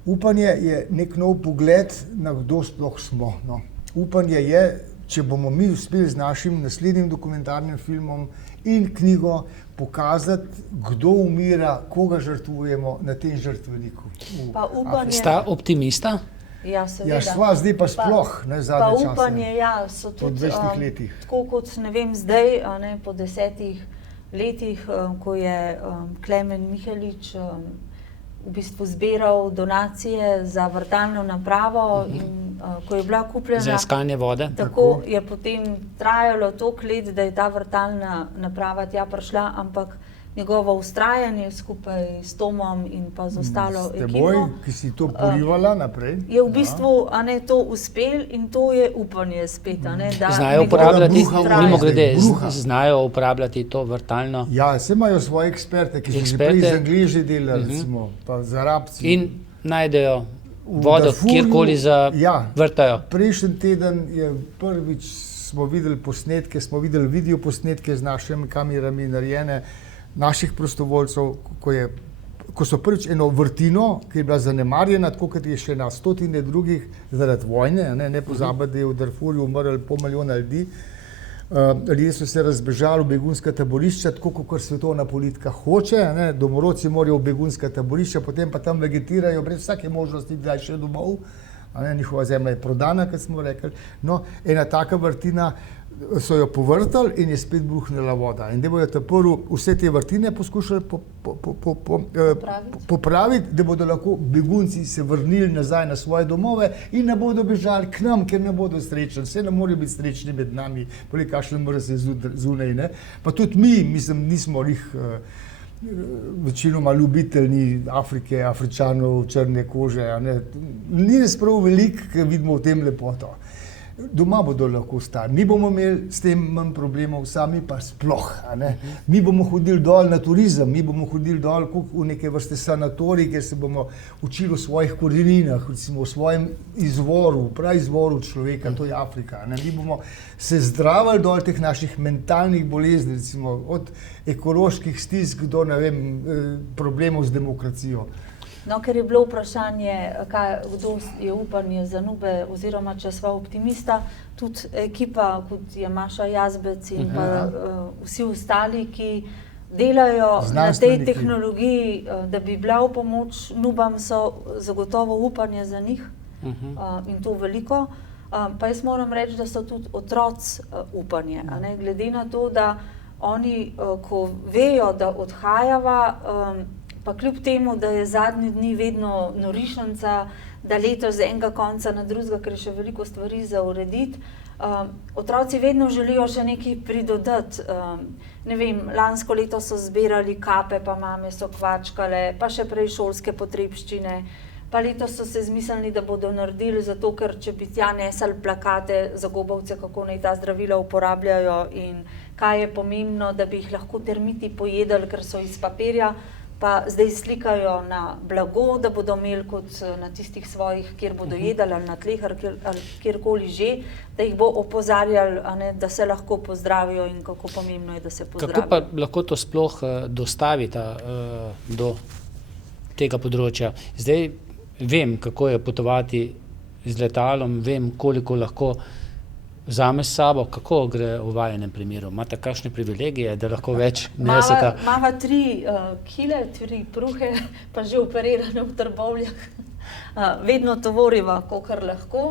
Upanje je nek nov pogled na kdo sploh smo. No. Upanje je, če bomo mi uspeli z našim naslednjim dokumentarnim filmom in knjigo pokazati, kdo umira, koga žrtvujemo na tem žrtveniku. Sta optimista? Ja, seveda. Ja, sva zdaj pa sploh, ne, zadnje čase. Pa upanje, ja, so tudi, po 20 letih. Tako kot, ne vem, zdaj, ne, po 10 letih, ko je Klemen Mihelič v bistvu zbiral donacije za vrtalno napravo in ko je bila kupljena za iskanje vode. Tako je potem trajalo toliko let, da je ta vrtalna naprava tja prišla, ampak njegovo vztrajanje skupaj s Tomom in pa z ostalo ekipo. S teboj, ki si to porivala naprej. Je v bistvu to uspel in to je upanje spet. Znajo uporabljati, mimogrede, znajo uporabljati to vrtalno. Ja, se imajo svoje eksperte, ki so že prej z Angleži delali, recimo, pa z Arabci. In najdejo vodo, kjerkoli vrtajo. Prejšnji teden je prvič smo videli posnetke, video posnetke z našimi kamerami narejene, naših prostovoljcev, ko so prvič eno vrtino, ki je bila zanemarjena, tako kot je še na stotine drugih zaradi vojne, ne pozabiti, da je v Darfurju umrlo pol milijona ljudi. Ljudje so se razbežali v begunska taborišča, tako kot svetovna politika hoče, domorodci morajo v begunska taborišča, potem pa tam vegetirajo brez vsake možnosti, da je še domov, njihova zemlja je prodana, kot smo rekli. No, ena taka vrtina so jo povrtali in je spet bruhnila voda. In da bodo prvo vse te vrtine poskušali popraviti, da bodo lahko begunci se vrnili nazaj na svoje domove in ne bodo bežali k nam, ker ne bodo srečni. Vse ne morajo biti srečni med nami, bolj kakšne mrze zunaj. Ne? Pa tudi mi, mislim, nismo večinoma ljubiteljni Afrike, Afričanov, črne kože. Ni res prav veliko, ker vidimo v tem lepoto. Doma bodo lahko stali. Mi bomo imeli s tem manj problemov, sami pa sploh. Mi bomo hodili dol na turizem, mi bomo hodili dol v neke vrste sanatorij, kjer se bomo učili o svojih koreninah, recimo o svojem izvoru, praizvoru človeka, to je Afrika. Mi bomo se zdravili dol teh naših mentalnih bolezni, recimo od ekoloških stisk do, ne vem, problemov z demokracijo. No, ker je bilo vprašanje, kdo je upanje za Nube, oziroma če sva optimista, tudi ekipa, kot je Maša Jazbec in pa vsi ostali, ki delajo na tej tehnologiji, da bi bila v pomoč Nubam, so zagotovo upanje za njih in to veliko. Pa jaz moram reči, da so tudi otroci upanje, glede na to, da oni, ko vejo, da odhajava, pa kljub temu, da je zadnji dni vedno norišnica, da letos z enega konca na drugega, ker je še veliko stvari za urediti, otroci vedno želijo še nekaj pridodati. Ne vem, lansko leto so zbirali kape, pa mame so kvačkale, pa še prej šolske potrebščine. Pa letos so se zmislili, da bodo naredili, zato ker če bi tja nesali plakate za gobavce, kako naj ta zdravila uporabljajo in kaj je pomembno, da bi jih lahko termiti pojedali, ker so iz papirja, pa zdaj slikajo na blago, da bodo imeli kot na tistih svojih, kjer bodo jedali ali na tleh ali kjerkoli že, da jih bo opozarjali, da se lahko pozdravijo in kako pomembno je, da se pozdravijo. Kako pa lahko to sploh dostavita do tega področja? Zdaj vem, kako je potovati z letalom, vem, koliko lahko vzame s sabo, kako gre v vajenem primeru? Imate kakšne privilegije, da lahko več neseta? Mava 3 kile, 3 pruhe, pa že operirane v Trbovljah. Vedno tovoriva, kolikor lahko,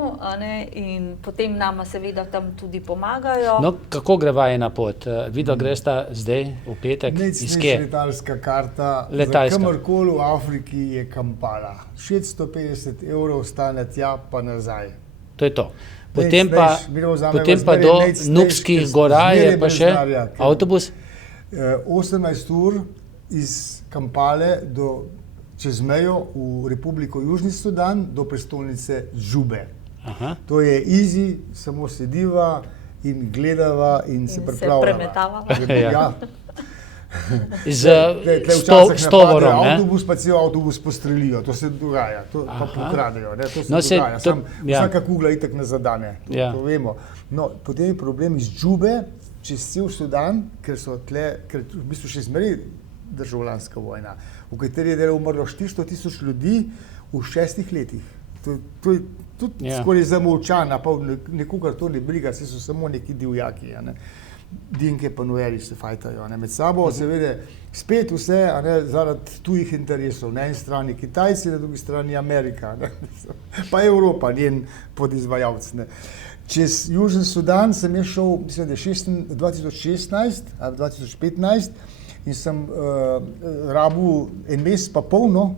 in potem nama seveda tam tudi pomagajo. No, kako gre vajena pot? Vidva gresta zdaj v petek? Iz kje? Letalska karta, Letalska. za kamorkoli v Afriki je Kampala. 650 € stane tja pa nazaj. To je to. Potem pa do Nubskih gora je pa še avtobus? 18 ur iz Kampale čez mejo v Republiko Južni Sudan do prestolnice Džube. Aha. To je easy, samo sediva in gledava in se pripravljava. Se premetavava. Ja. S tovorom, ne? Avtobus pa cel avtobus postrelijo, to se dogaja, to pa pokradejo, ne? To se dogaja, vsaka kugla itak ne zadane, to vemo. No, potem je problem iz Džube čez cel Sudan, ker v bistvu še zmeraj državljanska vojna, v kateri je umrlo 400,000 ljudi v 6 letih. To je tudi skoraj zamolčana, pa nekogar to ne briga, saj so samo neki divjaki, Dinke pa Nueri se fajtajo med sabo, seveda spet vse zaradi tujih interesov, na eni strani Kitajci, na drugi strani Amerika, pa Evropa, njen podizvajalec. Čez Južni Sudan sem je šel, mislim, da 2016 ali 2015 in sem rabil en mesec pa polno,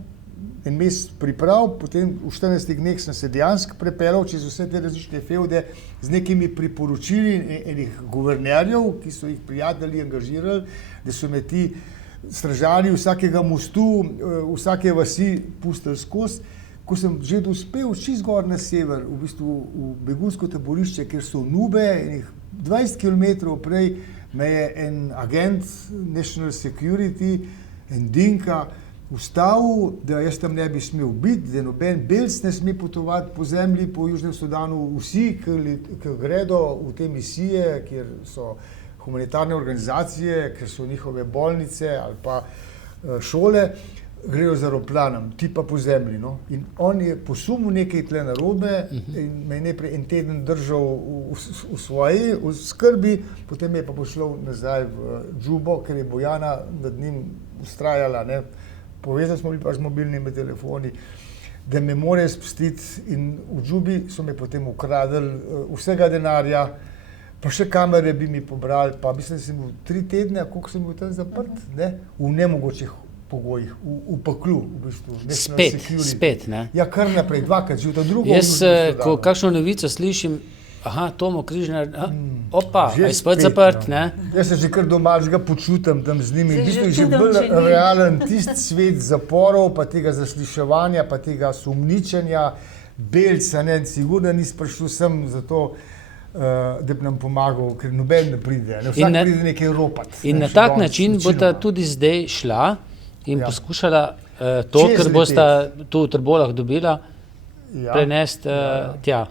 en mesec priprav, potem v 14 dneh sem se dejansko prepeljal čez vse te različne fevde z nekimi priporočili enih guvernerjev, ki so jih prijatelji angažirali, da so me ti stražarji vsakega mostu, vsake vasi pustili skozi. Ko sem že dospel čist gor na sever, v bistvu v begunsko taborišče, kjer so Nube, enih 20 km prej me je en agent National Security, en Dinka, ustavil, da jaz tam ne bi smel biti, da noben belc ne sme potovati po zemlji, po Južnem Sudanu. Vsi, ki gredo v te misije, kjer so humanitarne organizacije, kjer so njihove bolnice ali pa šole, grejo z aeroplanom, ti pa po zemlji. No? In on je posumil nekaj tle narobe in me je najprej en teden držal v svoji skrbi, potem je pa pošel nazaj v Džubo, ker je Bojana nad njim ustrajala, povezali smo bili pa z mobilnimi telefoni, da me morajo spustiti in v Džubi so me potem ukradli vsega denarja, pa še kamere bi mi pobrali, pa mislim, da sem bil 3 tedne, koliko sem bil tam zaprt, v nemogočih pogojih, v paklu, v bistvu. Spet, ne? Ja, kar naprej, 2krat, že v ta drugo. Jaz, ko kakšno novico slišim, Tomo Križnar, opa, je spet zaprt, ne? Jaz se že kar domačega počutim tam z njimi. V bistvu je že bolj realen tisti svet zaporov, pa tega zasliševanja, pa tega sumničenja, belca, sigurno ni prišel sem zato, da bi nam pomagal, ker noben ne pride, vsak pride nekaj ropat. In na tak način bosta tudi zdaj šla in poskušala to, ker bosta tu v Trbovljah dobila, prenesti tja.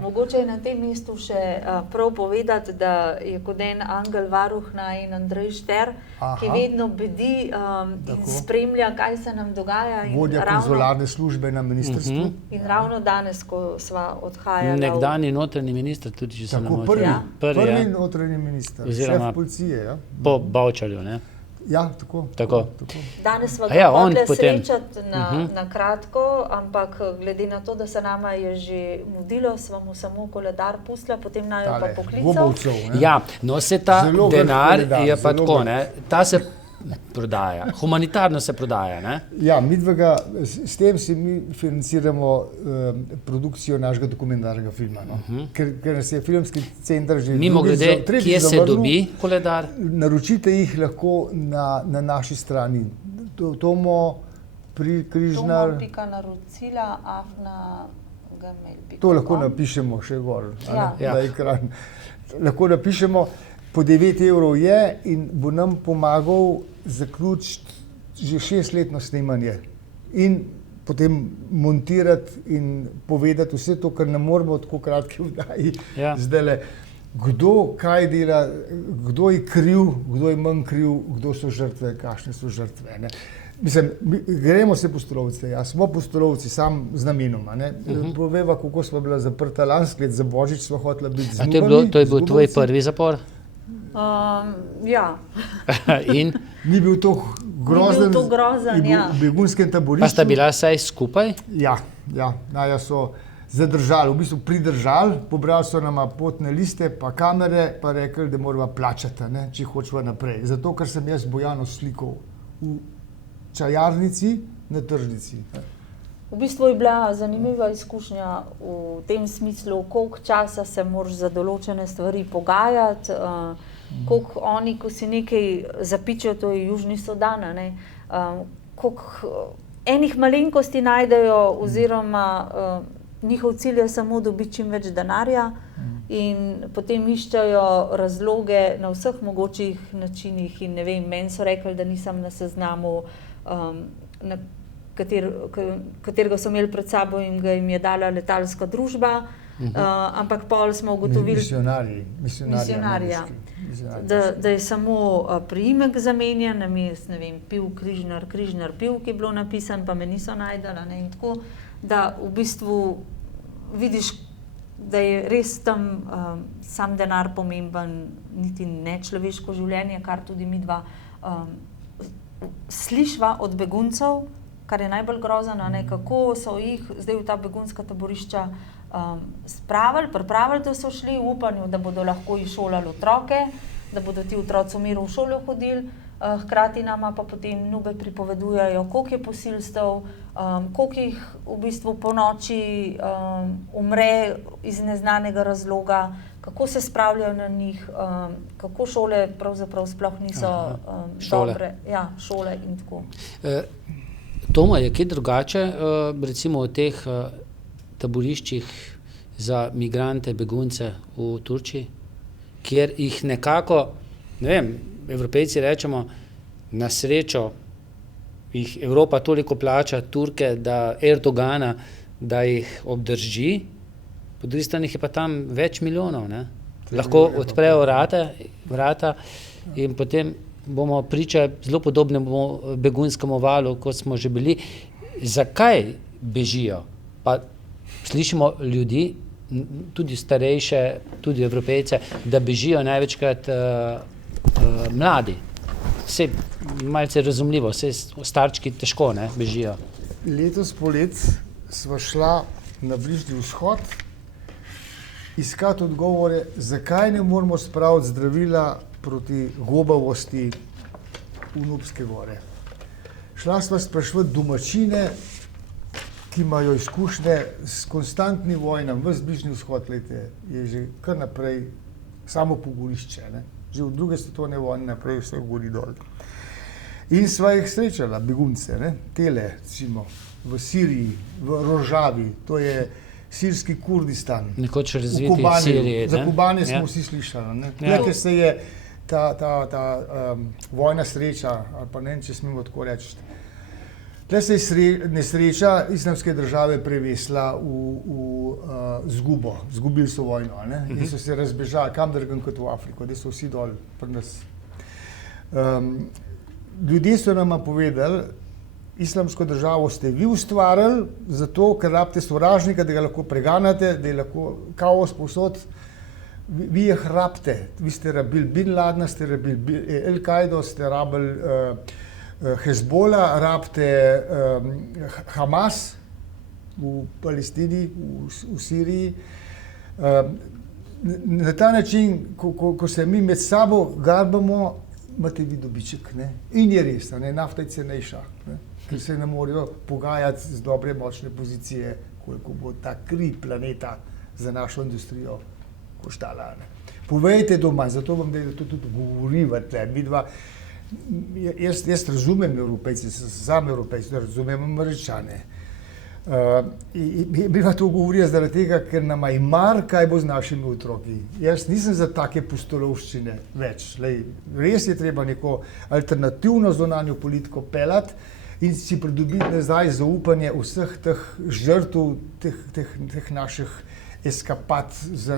Mogoče je na tem mestu še prav povedati, da je kot en angel varuh in Andrej Šter, ki vedno bedi in spremlja, kaj se nam dogaja. Vodja konzularne službe na ministrstvu. In ravno danes, ko sva odhajala. Nekdanji notranji minister, tudi če se nam prvi notranji minister, šef policije. Po Bavčarju, ne? Ja, tako. Danes smo Ja, ga on hoteli potem- srečati na kratko, ampak glede na to, da se nama je že mudilo, smo mu samo koledar pustila, potem naj jo pa poklical. Gobovcev, ne? Ja, no se ta Zelo grd denar koledar, je pa zelo tako, grd. ne, ta se prodaja, humanitarno se prodaja, ne? Ja, s tem si mi financiramo produkcijo našega dokumentarnega filma. No? Ker nas je filmski center že Mimogrede, tretjič kje se zavrnil. dobi koledar? Naročite jih lahko na naši strani. Tomo Križnar. Tomo.naročila@gmail.com. To lahko napišemo še gor, Ja. na ekran. Lahko napišemo, po 9 evrov je in bo nam pomagal zaključiti že 6-letno snemanje in potem montirati in povedati vse to, kar ne moremo tako kratki vdaji zdajle. Kdo kaj dela, kdo je kriv, kdo je manj kriv, kdo so žrtve, kakšne so žrtve. Ne? Mislim, gremo se postolovci, ja, smo postolovci, sam z namenoma. Poveva, kako smo bila zaprta lansko let, za Božič smo hotela biti znubani. To je bil tvoj prvi zapor? Ja. In? Ni bil to grozen, ja. V begunskem taborišču. Pa sta bila saj skupaj? Ja, naja so zadržali, v bistvu pridržali, pobrali so nama potne liste, pa kamere, pa rekli, da moramo plačati, ne, če hočemo naprej. Zato, ker sem jaz Bojano slikal v čajarnici na tržnici. V bistvu je bila zanimiva izkušnja v tem smislu, koliko časa se moraš za določene stvari pogajati, koliko oni, ko si nekaj zapičijo, to je Južni Sudan, koliko enih malenkosti najdejo oziroma njihov cilj je samo dobiti čim več denarja in potem iščejo razloge na vseh mogočih načinih in ne vem, meni so rekli, da nisem na seznamu, katerega so imeli pred sabo in ga jim je dala letalska družba, ampak pol smo ugotovili, misionarja, da je samo priimek zamenjan, namesto, ne vem, Piv Križnar, Križnar Piv, ki je bilo napisan, pa me niso najdala, ne, in tako, da v bistvu vidiš, da je res tam sam denar pomemben, niti ne človeško življenje, kar tudi mi dva slišva od beguncev, kar je najbolj grozno, kako so jih zdaj v ta begunska taborišča pripravili, da so šli v upanju, da bodo lahko izšolali otroke, da bodo ti otroci v miru v šolo hodili, hkrati nama pa potem nube pripovedujejo, koliko je posilstev, koliko jih v bistvu po noči umre iz neznanega razloga, kako se spravljajo na njih, kako šole pravzaprav sploh niso dobre. Ja, šole in tako. Toma, je kaj drugače, recimo v teh taboriščih za migrante, begunce v Turčiji, kjer jih nekako, ne vem, Evropejci rečemo, na srečo jih Evropa toliko plača, Turke, Erdogana, da jih obdrži, po drugi strani je pa tam več milijonov, ne? Lahko odprejo vrata in potem bomo priča zelo podobnemu begunskemu valu, kot smo že bili. Zakaj bežijo? Pa slišimo ljudi, tudi starejše, tudi Evropejce, da bežijo največkrat mladi. Vse malce razumljivo, vse starčki težko, ne, bežijo. Letos polet sva šla na Bližnji vzhod iskati odgovore, zakaj ne moramo spraviti zdravila proti gobavosti v Nubske gore. Šla sva spraševati domačine, ki imajo izkušnje s konstantnim vojnam, ves Bližnji vzhod, je že kar naprej samo pogorišče, ne? Že v druge svetovne vojne naprej vse gori dol. In sva jih srečala, begunce, ne? Tele, recimo, v Siriji, v Rožavi, to je sirski Kurdistan. Nekoč razviti Siriji. Za Kubane smo vsi slišali, ne? Ker se je ta vojna sreča, ali pa ne vem, če smemo tako reči, tle se je nesreča islamske države prevesla v zgubo. Zgubili so vojno, ne? In so se razbežali, kam drugam kot v Afriko, da so vsi dol pri nas. Ljudje so nama povedali, islamsko državo ste vi ustvarili, zato ker rabite sovražnika, da ga lahko preganjate, da je lahko kaos povsod. vi jih rabite, vi ste rabili Bin Ladna, ste rabili El-Kaido, ste rabili Hezbola, rabite Hamas v Palestini, v Siriji. Na ta način, ko se mi med sabo garbamo, imate vi dobiček. Ne? In je res, ne? Nafta je cenejša, ne? Ker se ne morejo pogajati z dobre, močne pozicije, koliko bo ta kri planeta za našo industrijo koštala. Ne? Povejte doma, zato vam da to tudi govorite. Jaz razumem Evropejce, sam Evropejce, razumem Američane. Mi pa to govorijo zaradi tega, ker nama je mar, kaj bo z našimi otroki. Jaz nisem za take pustolovščine več. Res je treba neko alternativno zunanjo politiko pelati in si pridobiti nazaj zaupanje vseh teh žrtev, teh naših eskapad za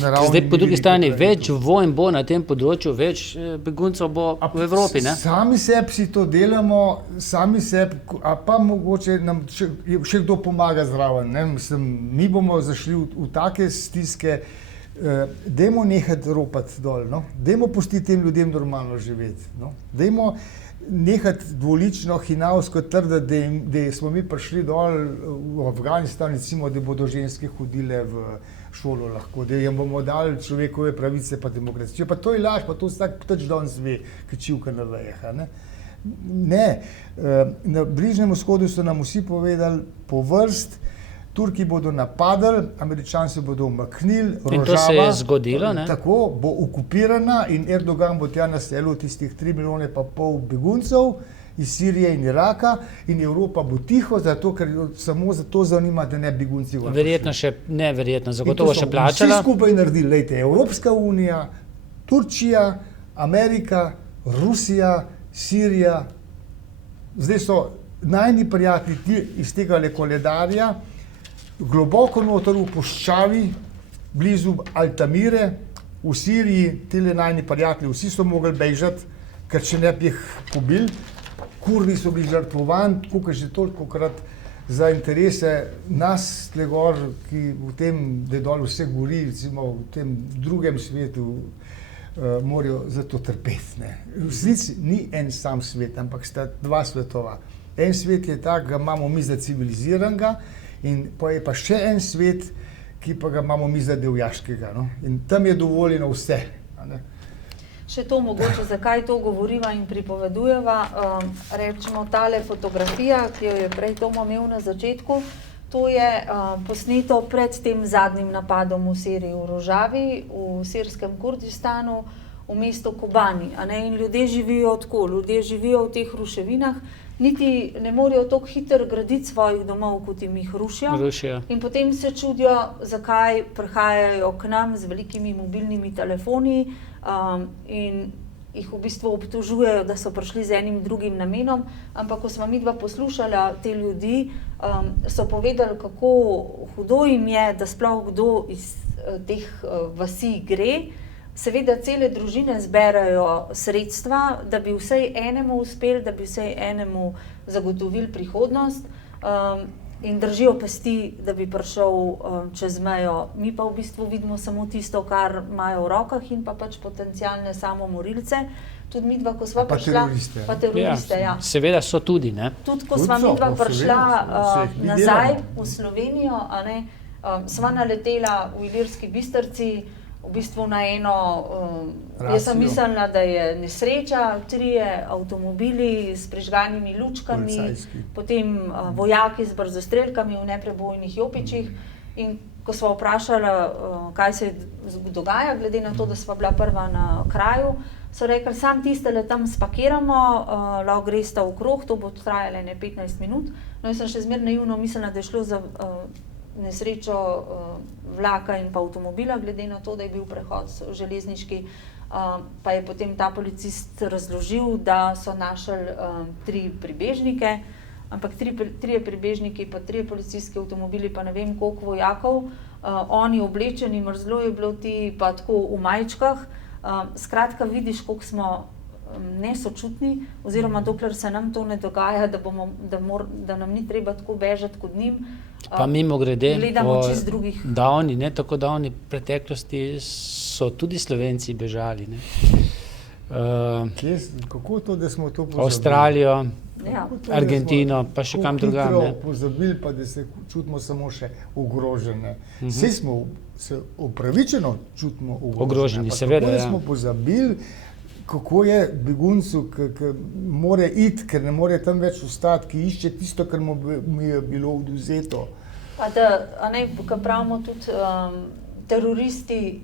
naravni. Zdaj, po drugi strani, več vojn bo na tem področju, več beguncev bo v Evropi, ne? Sami sebi si to delamo, sami sebi, a pa mogoče nam še kdo pomaga zraven, ne? Mislim, mi bomo zašli v take stiske, dajmo nehati ropati dol, no? Dajmo pustiti tem ljudem normalno živeti, no? Dajmo nehati dvolično, hinavsko trditi, da smo mi prišli dol v Afganistan, recimo, da bodo ženske hodile v šolo lahko, da jim bomo dali človekove pravice pa demokracijo. Pa to je laž, pa to vsak ptač danes ve, ki čivka na vejah. Ne, na Bližnjem vzhodu so nam vsi povedali po vrst, Turki bodo napadali, Američani se bodo umaknili, Rojava, in to se je zgodilo, ne? Tako, bo okupirana in Erdogan bo tja naselil tistih 3,5 milijone beguncev iz Sirije in Iraka in Evropa bo tiho, zato, ker samo zato zanima, da ne begunci gor. Verjetno še, ne verjetno, zagotovo še plačala. Vsi skupaj naredili, lejte, Evropska unija, Turčija, Amerika, Rusija, Sirija, zdaj so najni prijatelji iz tega koledarja, globoko noter v puščavi, blizu Altamire, v Siriji, tile najni prijatelji, vsi so mogli bežati, ker če ne bi jih pobili. Kurdi so bili žrtvovani, tako že tolikokrat za interese nas tle gor, ki v tem, da dol vse gori, recimo v tem drugem svetu, morajo za to trpeti. V resnici ni en sam svet, ampak sta dva svetova. En svet je tak, ga imamo mi za civiliziranega, in pa je pa še en svet, ki pa ga imamo mi za divjaškega. No? In tam je dovoljeno vse. Še to mogoče, zakaj to govoriva in pripovedujeva. Rečemo, tale fotografija, ki jo je prej Tomo imel na začetku, to je posneto pred tem zadnjim napadom v Siriji, v Rožavi, v sirskem Kurdistanu, v mestu Kobani. In ljudje živijo tako, ljudje živijo v teh ruševinah, niti ne morejo tako hitro graditi svojih domov, kot jim jih rušijo. In potem se čudijo, zakaj prihajajo k nam z velikimi mobilnimi telefoni in jih v bistvu obtožujejo, da so prišli z enim drugim namenom. Ampak ko smo midva poslušala te ljudi, so povedali, kako hudo jim je, da sploh kdo iz teh vasi gre. Seveda cele družine zberajo sredstva, da bi vsaj enemu uspeli, da bi vsaj enemu zagotovili prihodnost in držijo pesti, da bi prišel čez mejo. Mi pa v bistvu vidimo samo tisto, kar imajo v rokah in pa pač potencialne samomorilce. Tudi midva, ko sva prišla, pa teroriste, ja. Seveda so tudi, ne? Tudi, ko sva midva prišla nazaj v Slovenijo, sva naletela v Ilirski Bistrici, v bistvu na eno, jaz sem mislila, da je nesreča, 3 avtomobili s prižganimi lučkami, potem vojaki z brzostrelkami v neprebojnih jopičih. In ko sva vprašala, kaj se dogaja, glede na to, da sva bila prva na kraju, so rekli, sam tistele tam spakiramo, lahko gresta okrog, to bo trajalo 15 minut. No, jaz sem še zmer naivno mislila, da je šlo za nesrečo vlaka in pa avtomobila, glede na to, da je bil prehod železniški, pa je potem ta policist razložil, da so našli 3 pribežnike, ampak 3 pribežniki, pa 3 policijski avtomobili, pa ne vem koliko vojakov, oni oblečeni, mrzlo je bilo ti pa tako v majčkah. Skratka, vidiš, koliko smo nesočutni, oziroma dokler se nam to ne dogaja, da nam ni treba tako bežati kot njim. Pa mimogrede, gledamo čist drugih. davni, ne tako davni preteklosti so tudi Slovenci bežali. Ne? Kako to, da smo to pozabili? Avstralijo, Ja. Kako to, Argentino, da smo pa še tako kam drugam, hitro ne. pozabili, pa da se čutimo samo še ogrožene. Vsi smo se upravičeno čutimo Ogroženi, pa seveda, kako, da ja. smo pozabili, kako je beguncu, ki more iti, ker ne more tam več ostati, ki išče tisto, kar mu je bilo odvzeto. Pa da, a ne, ko pravimo tudi teroristi,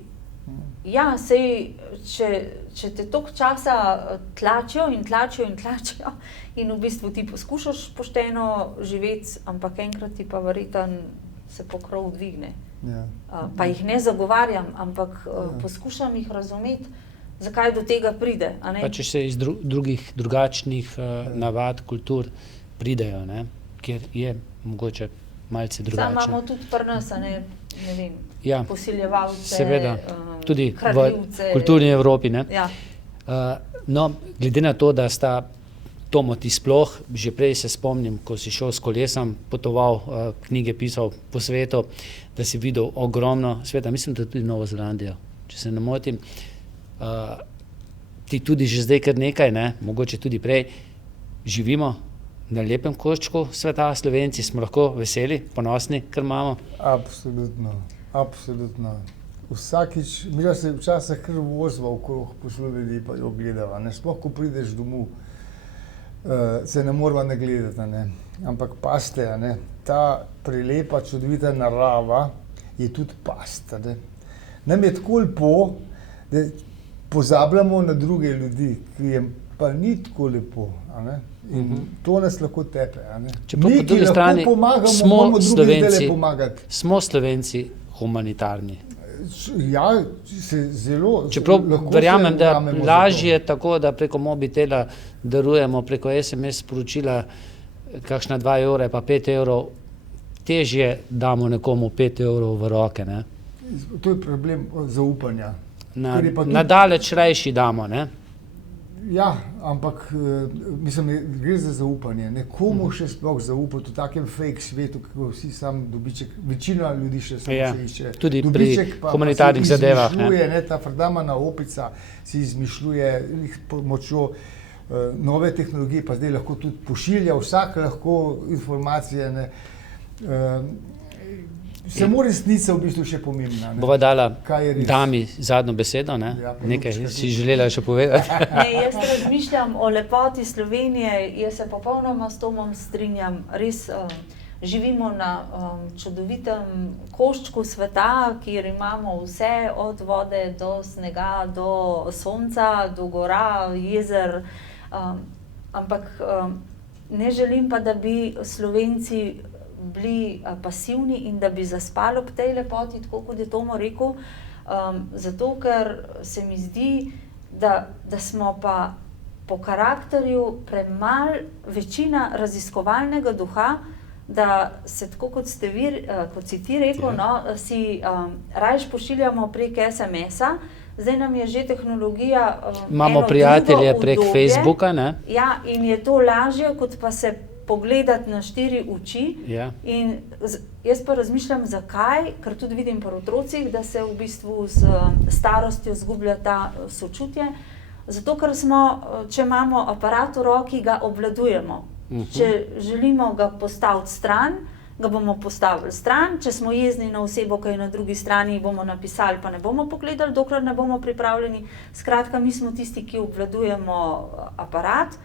ja, sej, če te toliko časa tlačijo in v bistvu ti poskušaš pošteno živeti, ampak enkrat ti pa verjetno se pokrov dvigne. Ja. Pa jih ne zagovarjam, ampak poskušam jih razumeti, zakaj do tega pride. A ne? Pa če se iz drugih, drugačnih navad, kultur pridejo, ne, kjer je mogoče malce Sam drugače. imamo tudi pri nas, a ne vem, Ja, posiljevalce, seveda, tudi v kradljivce. kulturni Evropi. Ne. Ja. No, glede na to, da sta Tomo ti sploh, že prej se spomnim, ko si šel s kolesom, potoval, knjige pisal po svetu, da si videl ogromno sveta, mislim, da tudi Novo Zelandijo, če se ne motim. Ti tudi že zdaj kar nekaj, ne, mogoče tudi prej, živimo na lepem koščku sveta, Slovenci smo lahko veseli, ponosni, kar imamo. Absolutno, absolutno. Vsakič, mi se včasih kar vozva okrog po Sloveniji pa jo gledava, ne, sploh ko prideš domov, se ne morava ne gledati, ne. Ampak paste, ne, ta prelepa, čudovita narava je tudi past, ne. Nam je tako lepo, da pozabljamo na druge ljudi, ki je pa ni tako lepo, a ne. In to nas lahko tepe, a ne. Čeprav Mi, po drugi ki lahko strani pomagamo, smo moramo drugim Slovenci- zdajle pomagati. Smo Slovenci humanitarni. Ja, se zelo Čeprav lahko verjamem, se da ujamemo za lažje to. je tako, da preko mobitela darujemo preko SMS sporočila kakšna 2 evra pa 5 evrov, težje damo nekomu 5 evrov v roke. Ne? To je problem zaupanja. Ker je pa tudi- Nadaleč rajši damo. Ne? Ja, ampak mislim, gre za zaupanje. Nekomu še sploh zaupati v takem fake svetu, ko vsi sam dobiček, večina ljudi še samo Ja, se išče. tudi pri dobiček, humanitarnih pa si zadevah, ne. izmišljuje, ne, ta frdamana opica si izmišljuje jih pomočjo nove tehnologije, pa zdaj lahko tudi pošilja, vsak lahko informacije. Ne. Samo resnica v bistvu še pomembna. Ne. Bova dala Kaj je res? dami zadnjo besedo. Ne? Ja, pa Nekaj Lučka, si želela še povedati. Ne, jaz razmišljam o lepoti Slovenije, jaz se popolnoma s Tomom strinjam. Res živimo na čudovitem koščku sveta, kjer imamo vse od vode do snega, do sonca, do gora, jezer. Ampak ne želim pa, da bi Slovenci bili pasivni in da bi zaspali ob tej lepoti, tako kot je Tomo rekel, zato ker se mi zdi, da smo pa po karakterju premalo večina raziskovalnega duha, da se tako kot si ti rekel, no, si rajš pošiljamo prek SMS-a, zdaj nam je že tehnologija Imamo eno prijatelje drugo prek udobje. Facebooka. Ne? Ja, in je to lažje, kot pa se pogledati na 4 oči. Ja. In jaz pa razmišljam, zakaj, ker tudi vidim pri otrocih, da se v bistvu z starostjo izgublja ta sočutje. Zato, ker smo, če imamo aparat v roki, ga obvladujemo. Če želimo ga postaviti stran, ga bomo postavili stran. Če smo jezni na osebo, ki je na drugi strani, bomo napisali, pa ne bomo pogledali, dokler ne bomo pripravljeni. Skratka, mi smo tisti, ki obvladujemo aparat.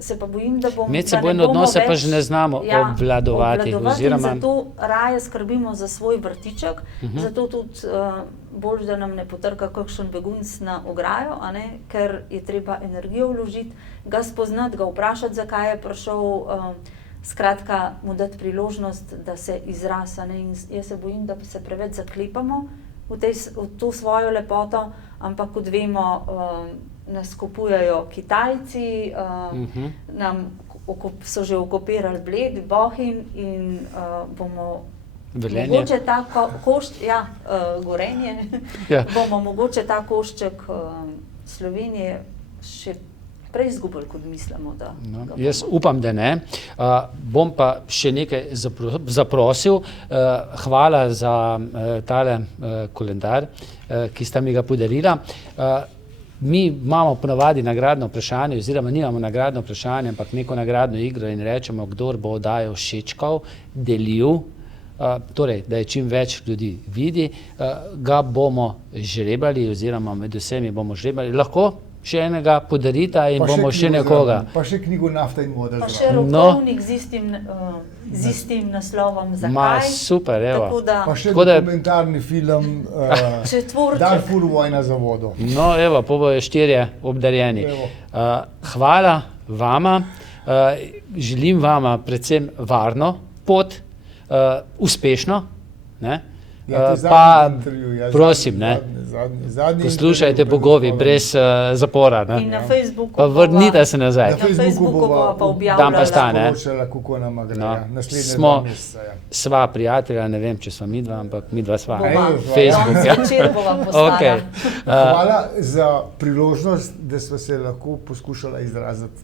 Se pa bojim, da bomo Medsebojne odnose pa že ne znamo obvladovati. Oziroma... Zato raje skrbimo za svoj vrtiček, zato tudi bolj, da nam ne potrka kakšen begunc na ograjo, a ne, ker je treba energijo vložiti, ga spoznati, ga vprašati, zakaj je prišel, skratka, mu dati priložnost, da se izraza. In jaz se bojim, da se preveč zaklepamo v to svojo lepoto, ampak kot vemo, nas kupujejo Kitajci, nam so že okupirali Bled, Bohinj in bomo Velenje. mogoče ta Gorenje, Ja. bomo mogoče ta košček Slovenije še prej izgubili, kot mislimo, da No, ga jaz bomo. upam, da ne. Bom pa še nekaj zaprosil. Hvala za tale koledar, ki sta mi ga podarila. Mi imamo ponavadi nagradno vprašanje, oziroma nimamo nagradno vprašanje, ampak neko nagradno igro in rečemo, kdor bo oddajo všečkal, delil, torej, da je čim več ljudi vidi, ga bomo žrebali oziroma med vsemi bomo žrebali. Lahko še enega podarita in bomo še nekoga. Pa še knjigo Nafta in moda. Pa zraven. še rokovnik z istim naslovom Ma, Zakaj. super, evo. Tako da Pa še Tako da- dokumentarni film četvorček. Darfur vojna za vodo. No, evo, pa bojo 4 obdarjeni. Evo. Hvala vama, želim vama predvsem varno pot, uspešno, ne? Ja, to je Pa zadnji intervju, ja, prosim, ne, zadnji poslušajte intervju pred bogovi, odhodom. brez zapora, In ne? na Facebooku Pa vrnite se nazaj. Na Na Facebooku bova pa Dan pa sta, objavljala. ne? Sporočala, kako nama gre. No. Ja. Naslednje Smo- 2 meseca. Ja. Sva prijatelja, ne vem, če sva midva, ampak midva sva. Bova. Facebook, ja. Danes večer bova postala. Okej. Hvala za priložnost, da smo se lahko poskušala izraziti,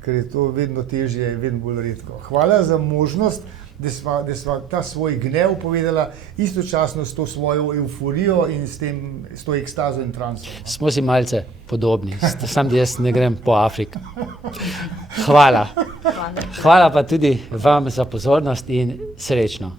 ker je to vedno težje in vedno bolj redko. Hvala za možnost, da sva ta svoj gnev povedala istočasno s to svojo euforijo in s to ekstazo in transom. Smo si malce podobni, sam jaz ne grem po Afriki. Hvala. Hvala. Hvala pa tudi vam za pozornost in srečno.